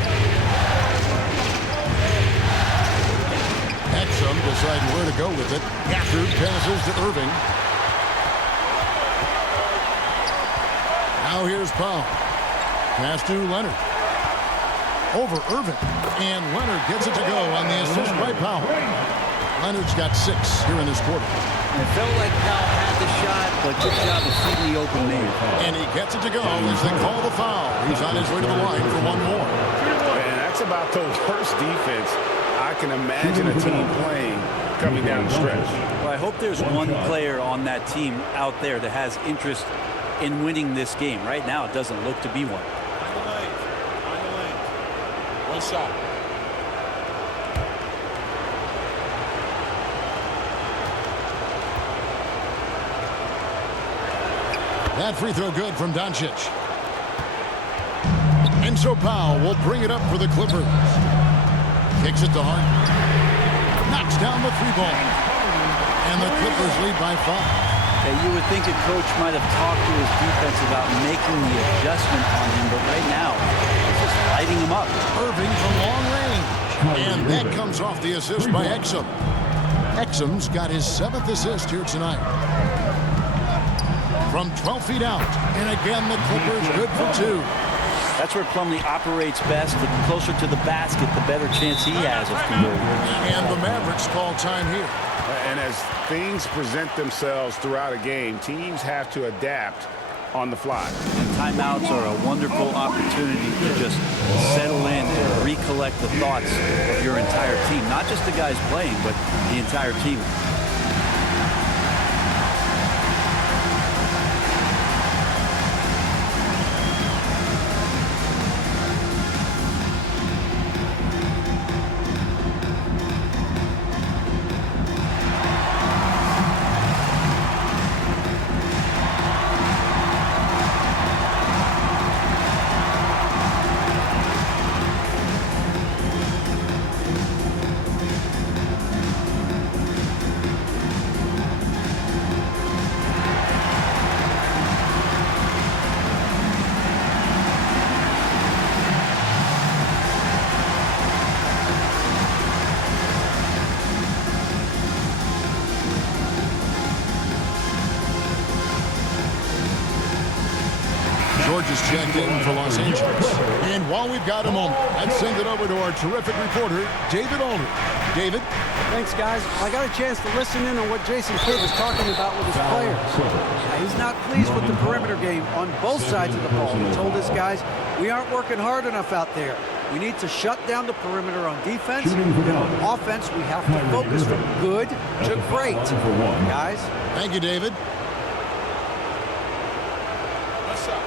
Exum deciding where to go with it. Gafford passes to Irving. Now here's Powell. Pass to Leonard. Over Irving. And Leonard gets it to go on the assist by Powell. Leonard's got 6 here in this quarter. It felt like Powell had the shot, but good job of seeing the open man. And he gets it to go as they call the foul. He's on his way to the line for one more. And that's about the worst defense I can imagine a team playing coming down the stretch. Well, I hope there's one player on that team out there that has interest in winning this game. Right now, it doesn't look to be one. Find the lane. Find the lane. One shot. That free throw good from Doncic. And so Powell will bring it up for the Clippers. Kicks it to Hart. Knocks down the 3-ball. And the Clippers lead by 5. Okay, you would think a coach might have talked to his defense about making the adjustment on him, but right now, he's just lighting him up. Irving from long range. And that comes off the assist by Exum. Exum's got his 7th assist here tonight. From 12 feet out. And again, the Clippers good for 2. That's where Plumlee operates best. The closer to the basket, the better chance he has of converting. And the Mavericks call time here. And as things present themselves throughout a game, teams have to adapt on the fly. And timeouts are a wonderful opportunity to just settle in and recollect the thoughts of your entire team. Not just the guys playing, but the entire team. George is checked in for Los Angeles. And while we've got a moment, let's send it over to our terrific reporter, David Aldridge. David? Thanks, guys. I got a chance to listen in on what Jason Kidd was talking about with his players. He's not pleased with the perimeter game on both sides of the ball. He told his guys, we aren't working hard enough out there. We need to shut down the perimeter on defense. And on offense, we have to focus from good to great. Guys? Thank you, David. What's up?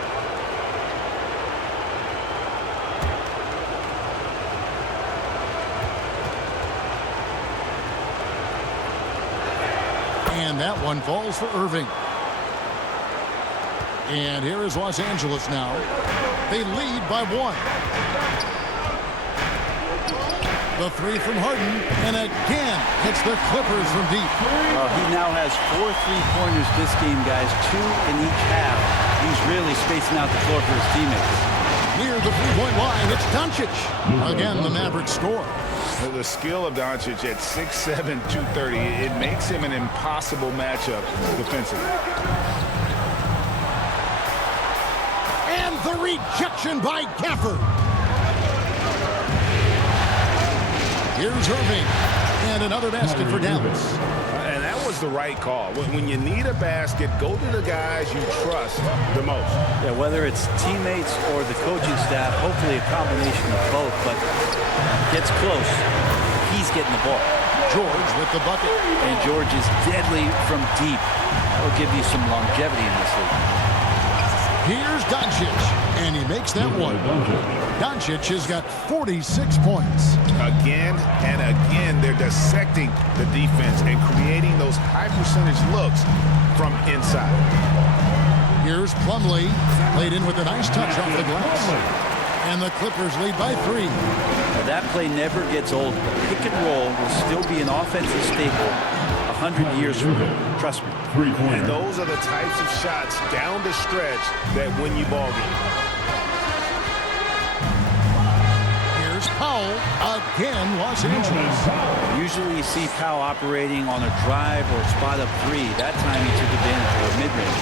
And that one falls for Irving. And here is Los Angeles now. They lead by 1. The 3 from Harden, and again hits the Clippers from deep. He now has 4 3-pointers this game, guys, 2 in each half. He's really spacing out the floor for his teammates. Near the 3-point line, it's Doncic. Again, the Mavericks score. The skill of Doncic at 6'7", 230, it makes him an impossible matchup defensively. And the rejection by Gafford. Here's Irving. And another basket for Dallas. And that was the right call. When you need a basket, go to the guys you trust the most. Yeah, whether it's teammates or the coaching staff, hopefully a combination of both, but gets close. He's getting the ball. George with the bucket. And George is deadly from deep. That will give you some longevity in this league. Here's Doncic, and he makes that one. Doncic has got 46 points. Again and again, they're dissecting the defense and creating those high-percentage looks from inside. Here's Plumlee, played in with a nice touch off the glass. And the Clippers lead by 3. Now that play never gets old. The pick and roll will still be an offensive staple 100 years from now. Trust me. And those are the types of shots down the stretch that win you ball games. Here's Powell, again Los Angeles. Usually you see Powell operating on a drive or spot up 3. That time he took advantage of a mid-range.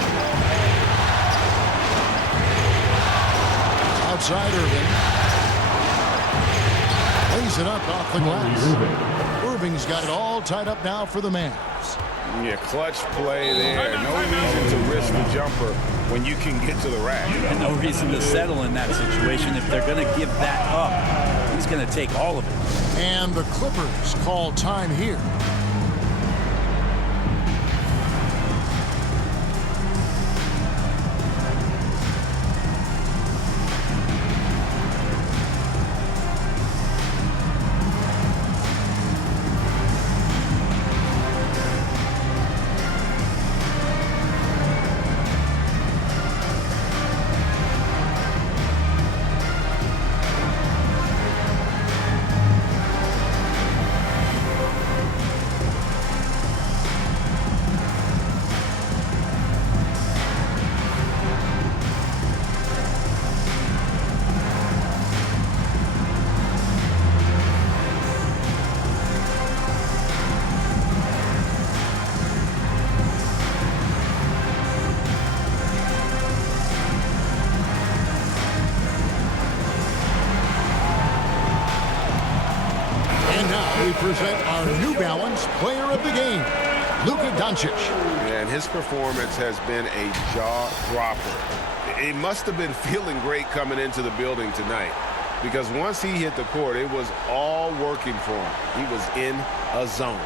outside Irving. Lays it up off the glass. Irving's got it all tied up now for the Mavs. Yeah, clutch play there. No reason to risk the jumper when you can get to the rack. And no reason to settle in that situation. If they're going to give that up, he's going to take all of it. And the Clippers call time here. We present our New Balance Player of the Game, Luka Doncic. And his performance has been a jaw-dropper. He must have been feeling great coming into the building tonight, because once he hit the court, it was all working for him. He was in a zone.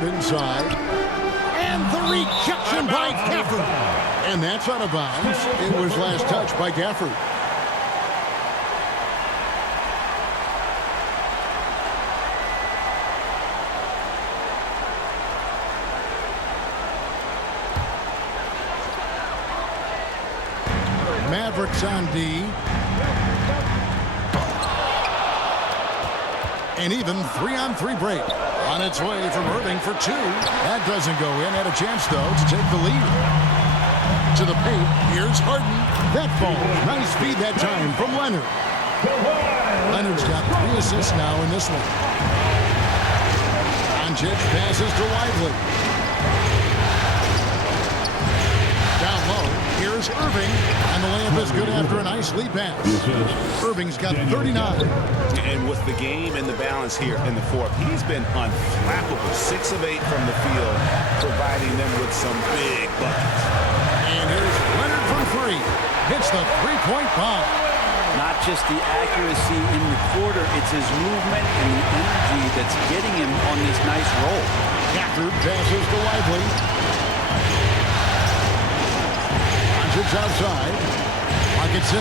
Inside, and the rejection by Gafford, and that's out of bounds. It was last touched by Gafford. Mavericks on D. An even 3-on-3 break. On its way from Irving for two. That doesn't go in. Had a chance, though, to take the lead. To the paint. Here's Harden. That ball. Nice speed that time from Leonard. Leonard's got 3 assists now in this one. Doncic passes to Lively. Down low. Here's Irving. And the layup is good after a nice lead pass. Irving's got 39. And with the game and the balance here in the fourth, he's been unflappable. 6 of 8 from the field, providing them with some big buckets. And here's Leonard from 3. Hits the three-point bomb. Not just the accuracy in the quarter, it's his movement and the energy that's getting him on this nice roll. Gafford passes to Lively. Doncic's outside. Pocket 6.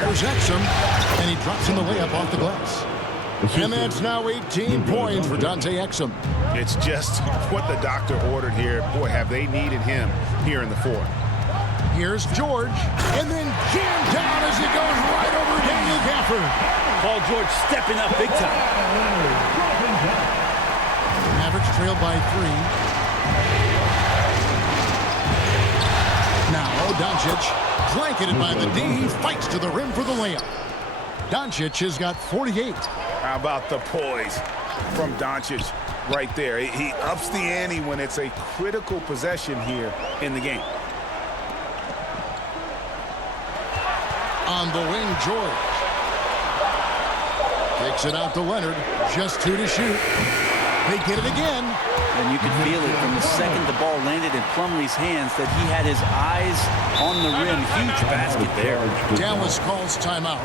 Here's Exum, and he drops in the layup off the glass. And that's now 18 points for Dante Exum. It's just what the doctor ordered here. Boy, have they needed him here in the fourth. Here's George, and then jammed down as he goes right over Daniel Gafford. Paul George stepping up big time. Mavericks trailed by 3. Now Doncic. Blanketed by the D, he fights to the rim for the layup. Doncic has got 48. How about the poise from Doncic right there? He ups the ante when it's a critical possession here in the game. On the wing, George. Kicks it out to Leonard. Just 2 to shoot. They get it again. And you could feel it from the second the ball landed in Plumlee's hands that he had his eyes on the rim. Huge basket there. Dallas calls timeout.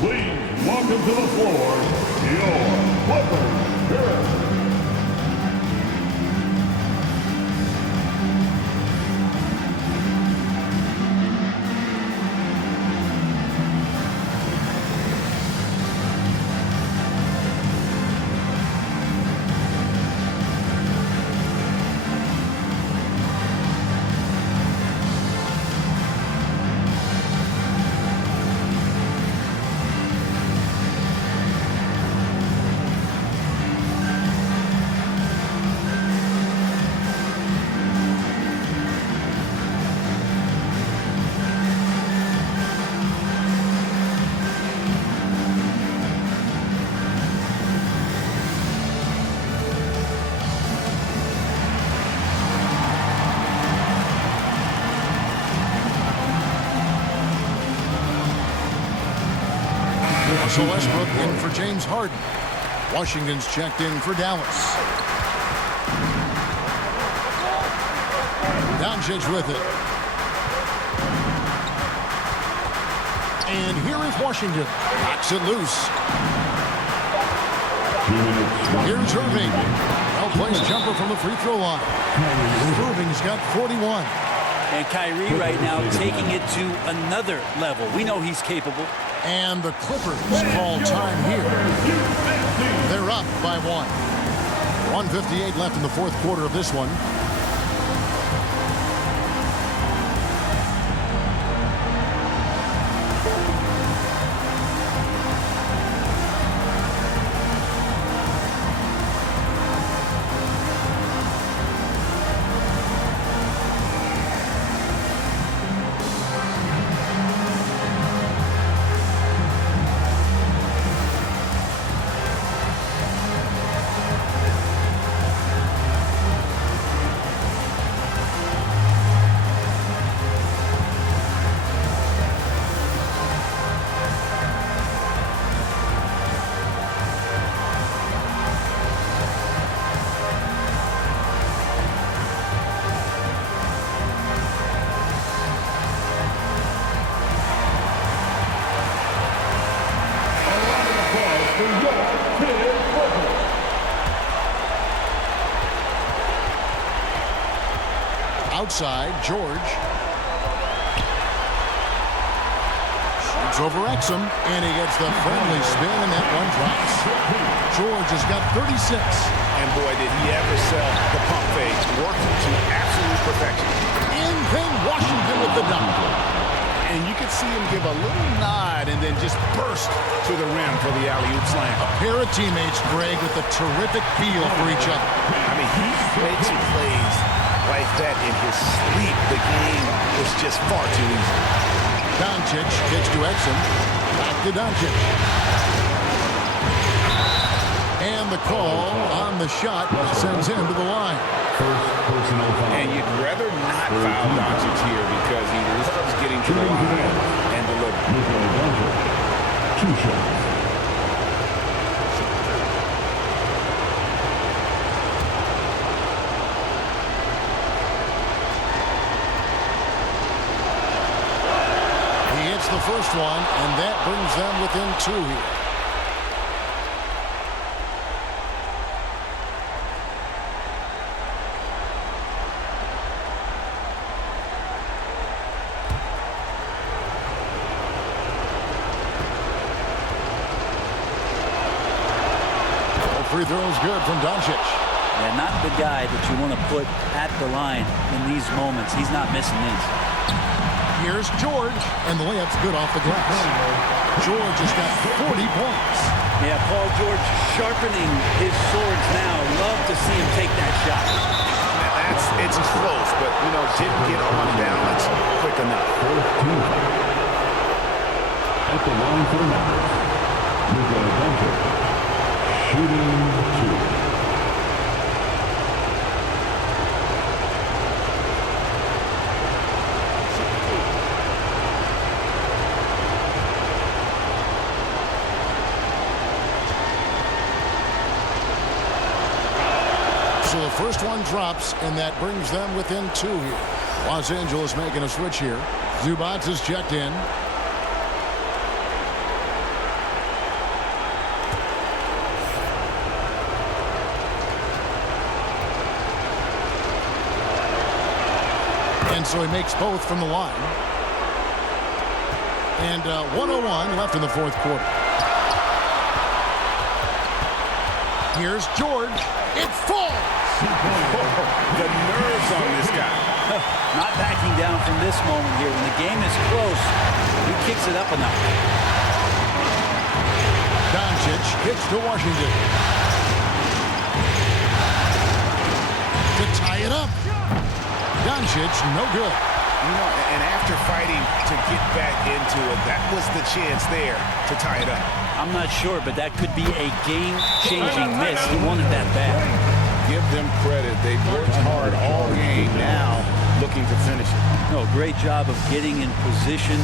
Please welcome to the floor, your Clippers. Russell Westbrook in for James Harden. Washington's checked in for Dallas. Doncic with it. And here is Washington. Knocks it loose. Here's Irving. Well-placed jumper from the free throw line. Irving's got 41. And Kyrie right now taking it to another level. We know he's capable. And the Clippers call time here. They're up by 1. 1:58 left in the fourth quarter of this one. Outside, George. Shoots over Exum, and he gets the friendly spin, and that one drops. George has got 36. And boy, did he ever sell the pump fake. Working to absolute perfection. In came Washington with the dunk. And you could see him give a little nod and then just burst to the rim for the alley-oop slam. A pair of teammates, Greg, with a terrific feel for each other. I mean, he made some plays like that in his sleep. The game was just far too easy. Doncic gets to Exum. Back to Doncic. And the call on the shot sends him to the line. And you'd rather not foul Doncic here because he loves getting to the line and delivering. 2 shots. The first one, and that brings them within 2 here. Free throws good from Doncic. Yeah, not the guy that you want to put at the line in these moments. He's not missing these. Here's George, and the layup's good off the glass. George has got 40 points. Yeah, Paul George sharpening his swords now. Love to see him take that shot. It's close, but, you know, didn't get on balance quick enough. At the line for the Mavericks, Luka Doncic, shooting 2. So the first one drops, and that brings them within 2 here. Los Angeles making a switch here. Zubac is checked in. And so he makes both from the line. And 1:01 left in the fourth quarter. Here's George. It falls. The nerves on this guy. Not backing down from this moment here. When the game is close, he kicks it up a notch. Doncic kicks to Washington. To tie it up. Doncic, no good. You know, and after fighting to get back into it, that was the chance there to tie it up. I'm not sure, but that could be a game-changing miss. He wanted that bad. Give them credit. They've worked hard all game, now looking to finish it. No, great job of getting in position,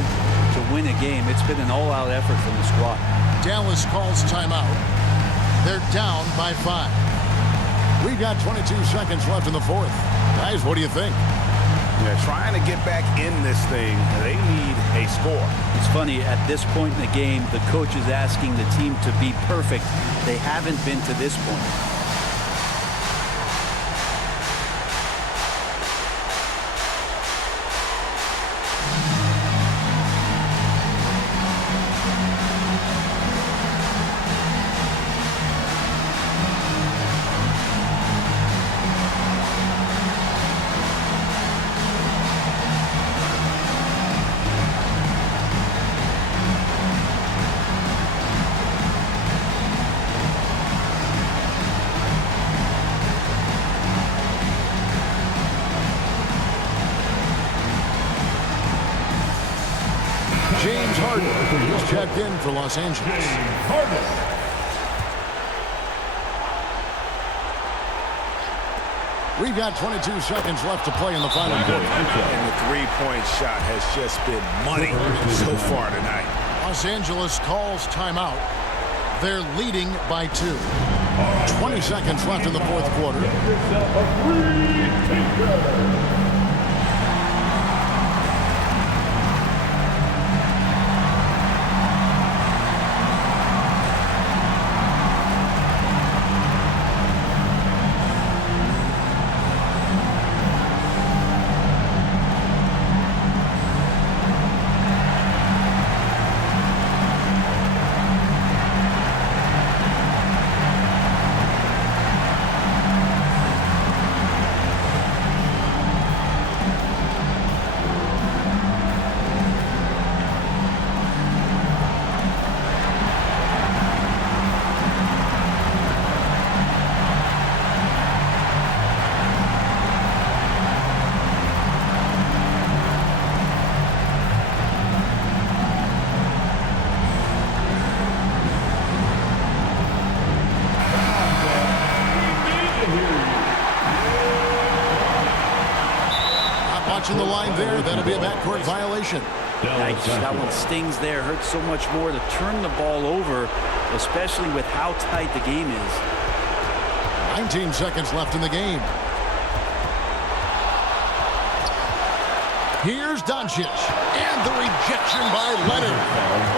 to win a game. It's been an all-out effort from the squad. Dallas calls timeout. They're down by 5. We've got 22 seconds left in the fourth. Guys, what do you think? Yeah, trying to get back in this thing, they need a score. It's funny, at this point in the game, the coach is asking the team to be perfect. They haven't been to this point. James Harden is checked in for Los Angeles. We've got 22 seconds left to play in the final quarter. And the three-point shot has just been money so far tonight. Los Angeles calls timeout. They're leading by 2. 20 seconds left in the fourth quarter. Watching the line there, that'll be a backcourt violation. Yikes, that one stings there. Hurts so much more to turn the ball over, especially with how tight the game is. 19 seconds left in the game. Here's Doncic, and the rejection by Leonard.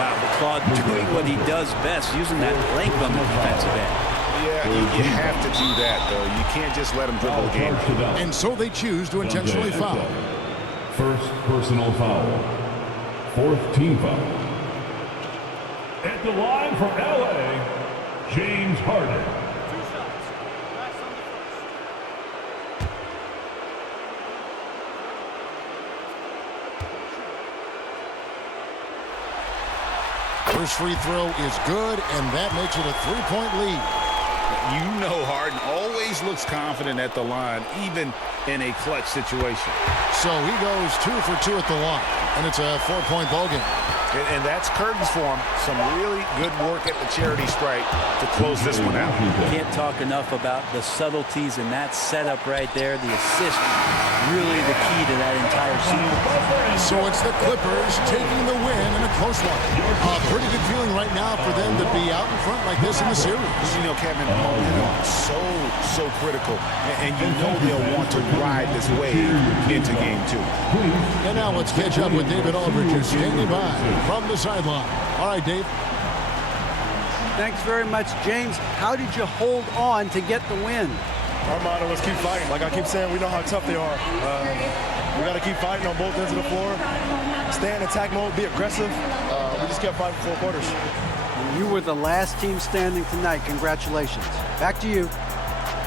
Wow, the Claude doing what he does best, using that length on the defensive end. Yeah, you have to do that, though. You can't just let him dribble the game. And so they choose to intentionally foul. First personal foul. Fourth team foul. At the line for LA, James Harden. 2 shots. Max on the First free throw is good, and that makes it a 3-point lead. You know Harden always looks confident at the line, even in a clutch situation. So he goes 2 for 2 at the line, and it's a 4-point ball game. And that's curtains for him. Some really good work at the charity stripe to close this one out. Can't talk enough about the subtleties in that setup right there. The assist, really the key to that entire sequence. So it's the Clippers taking the win in a close one. A pretty good feeling right now for them to be out in front like this in the series. You know, Kevin, momentum so critical. And you know they'll want to ride this wave into game 2. And now let's catch up with David Aldridge, who's standing by from the sideline. All right, Dave. Thanks very much, James. How did you hold on to get the win? Our motto was keep fighting. Like I keep saying, we know how tough they are. We got to keep fighting on both ends of the floor. Stay in attack mode, be aggressive. We just kept fighting for 4 quarters. You were the last team standing tonight. Congratulations. Back to you.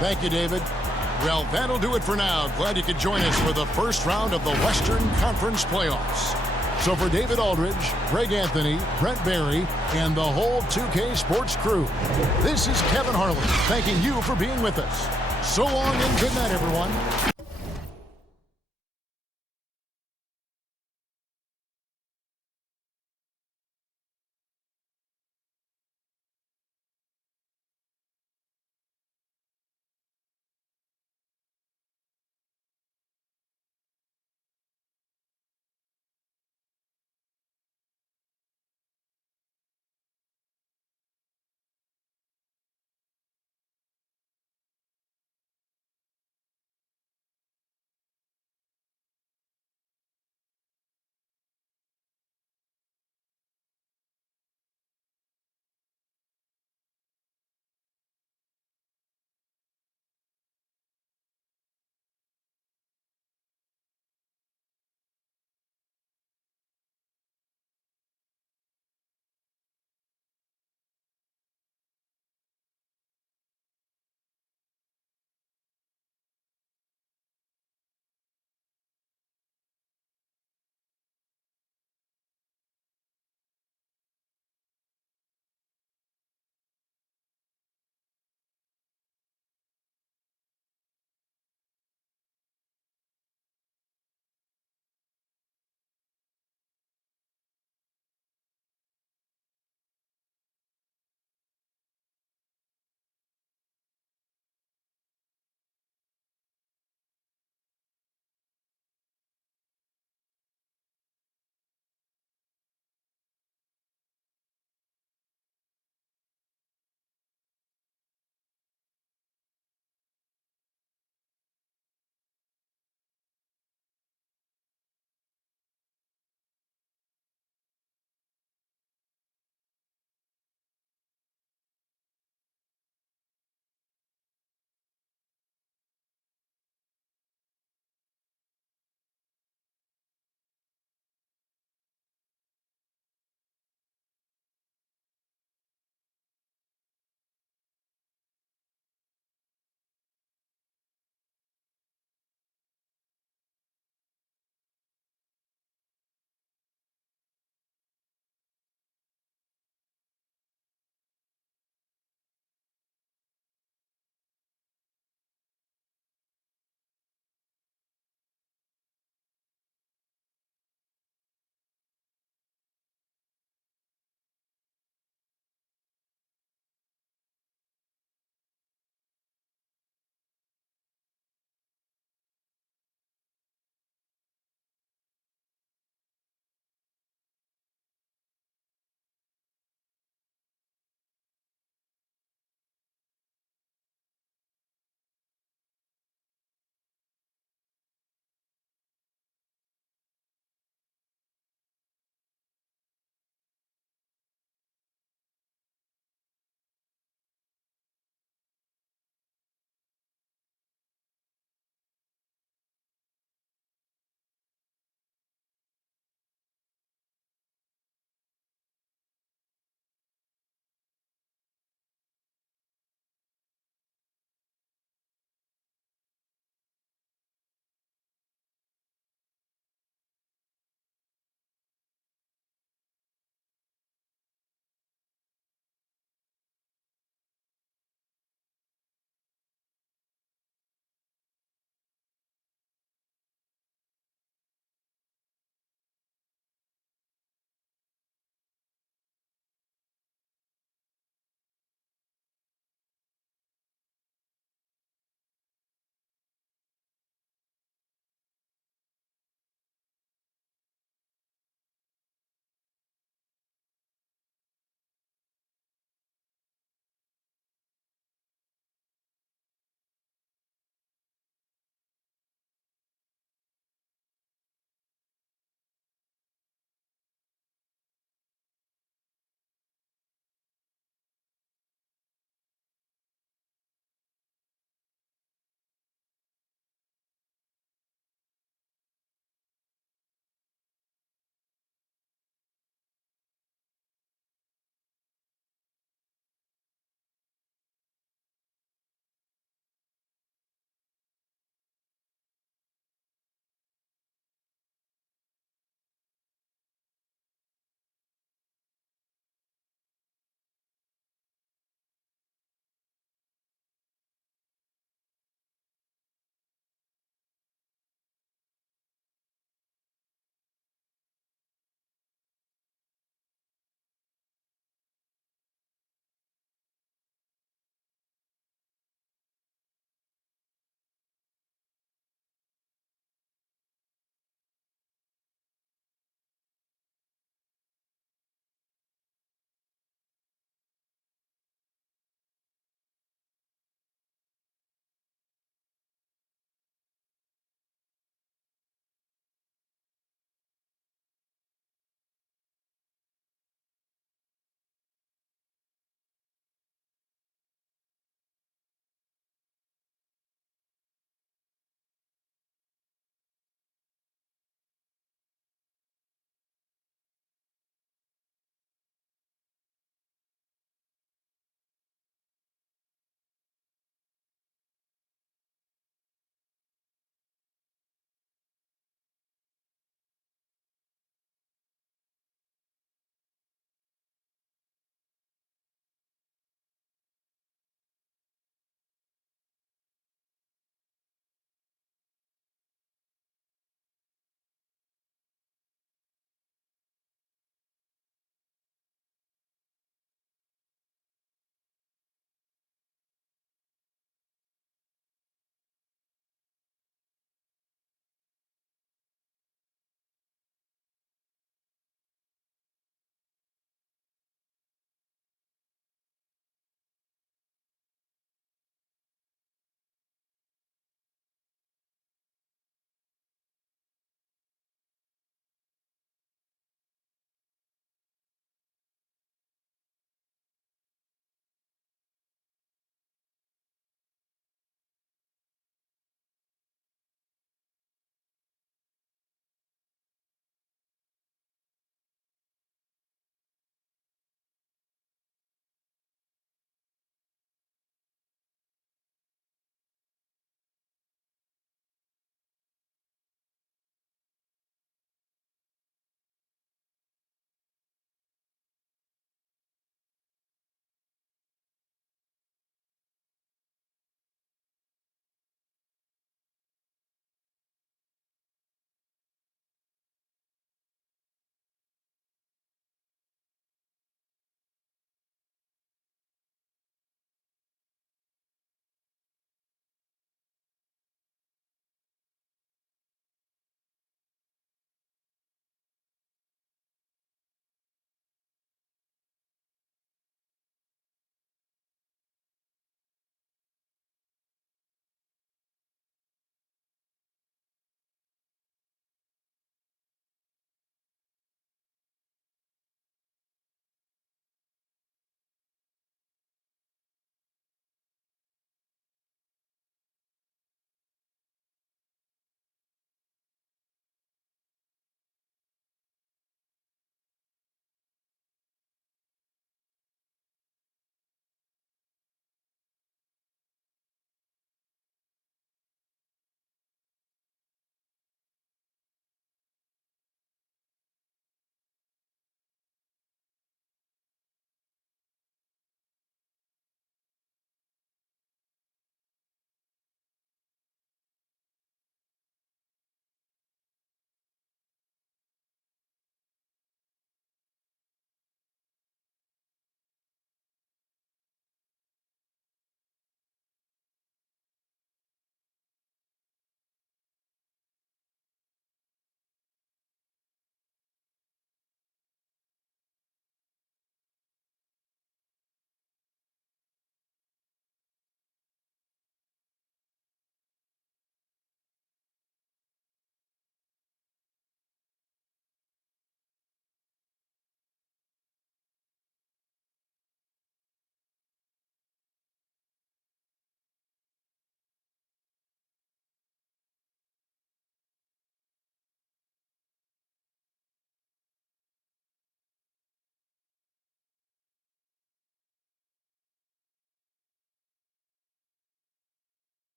Thank you, David. Well, that'll do it for now. Glad you could join us for the first round of the Western Conference playoffs. So for David Aldridge, Greg Anthony, Brent Barry, and the whole 2K Sports crew, this is Kevin Harlan thanking you for being with us. So long and good night, everyone.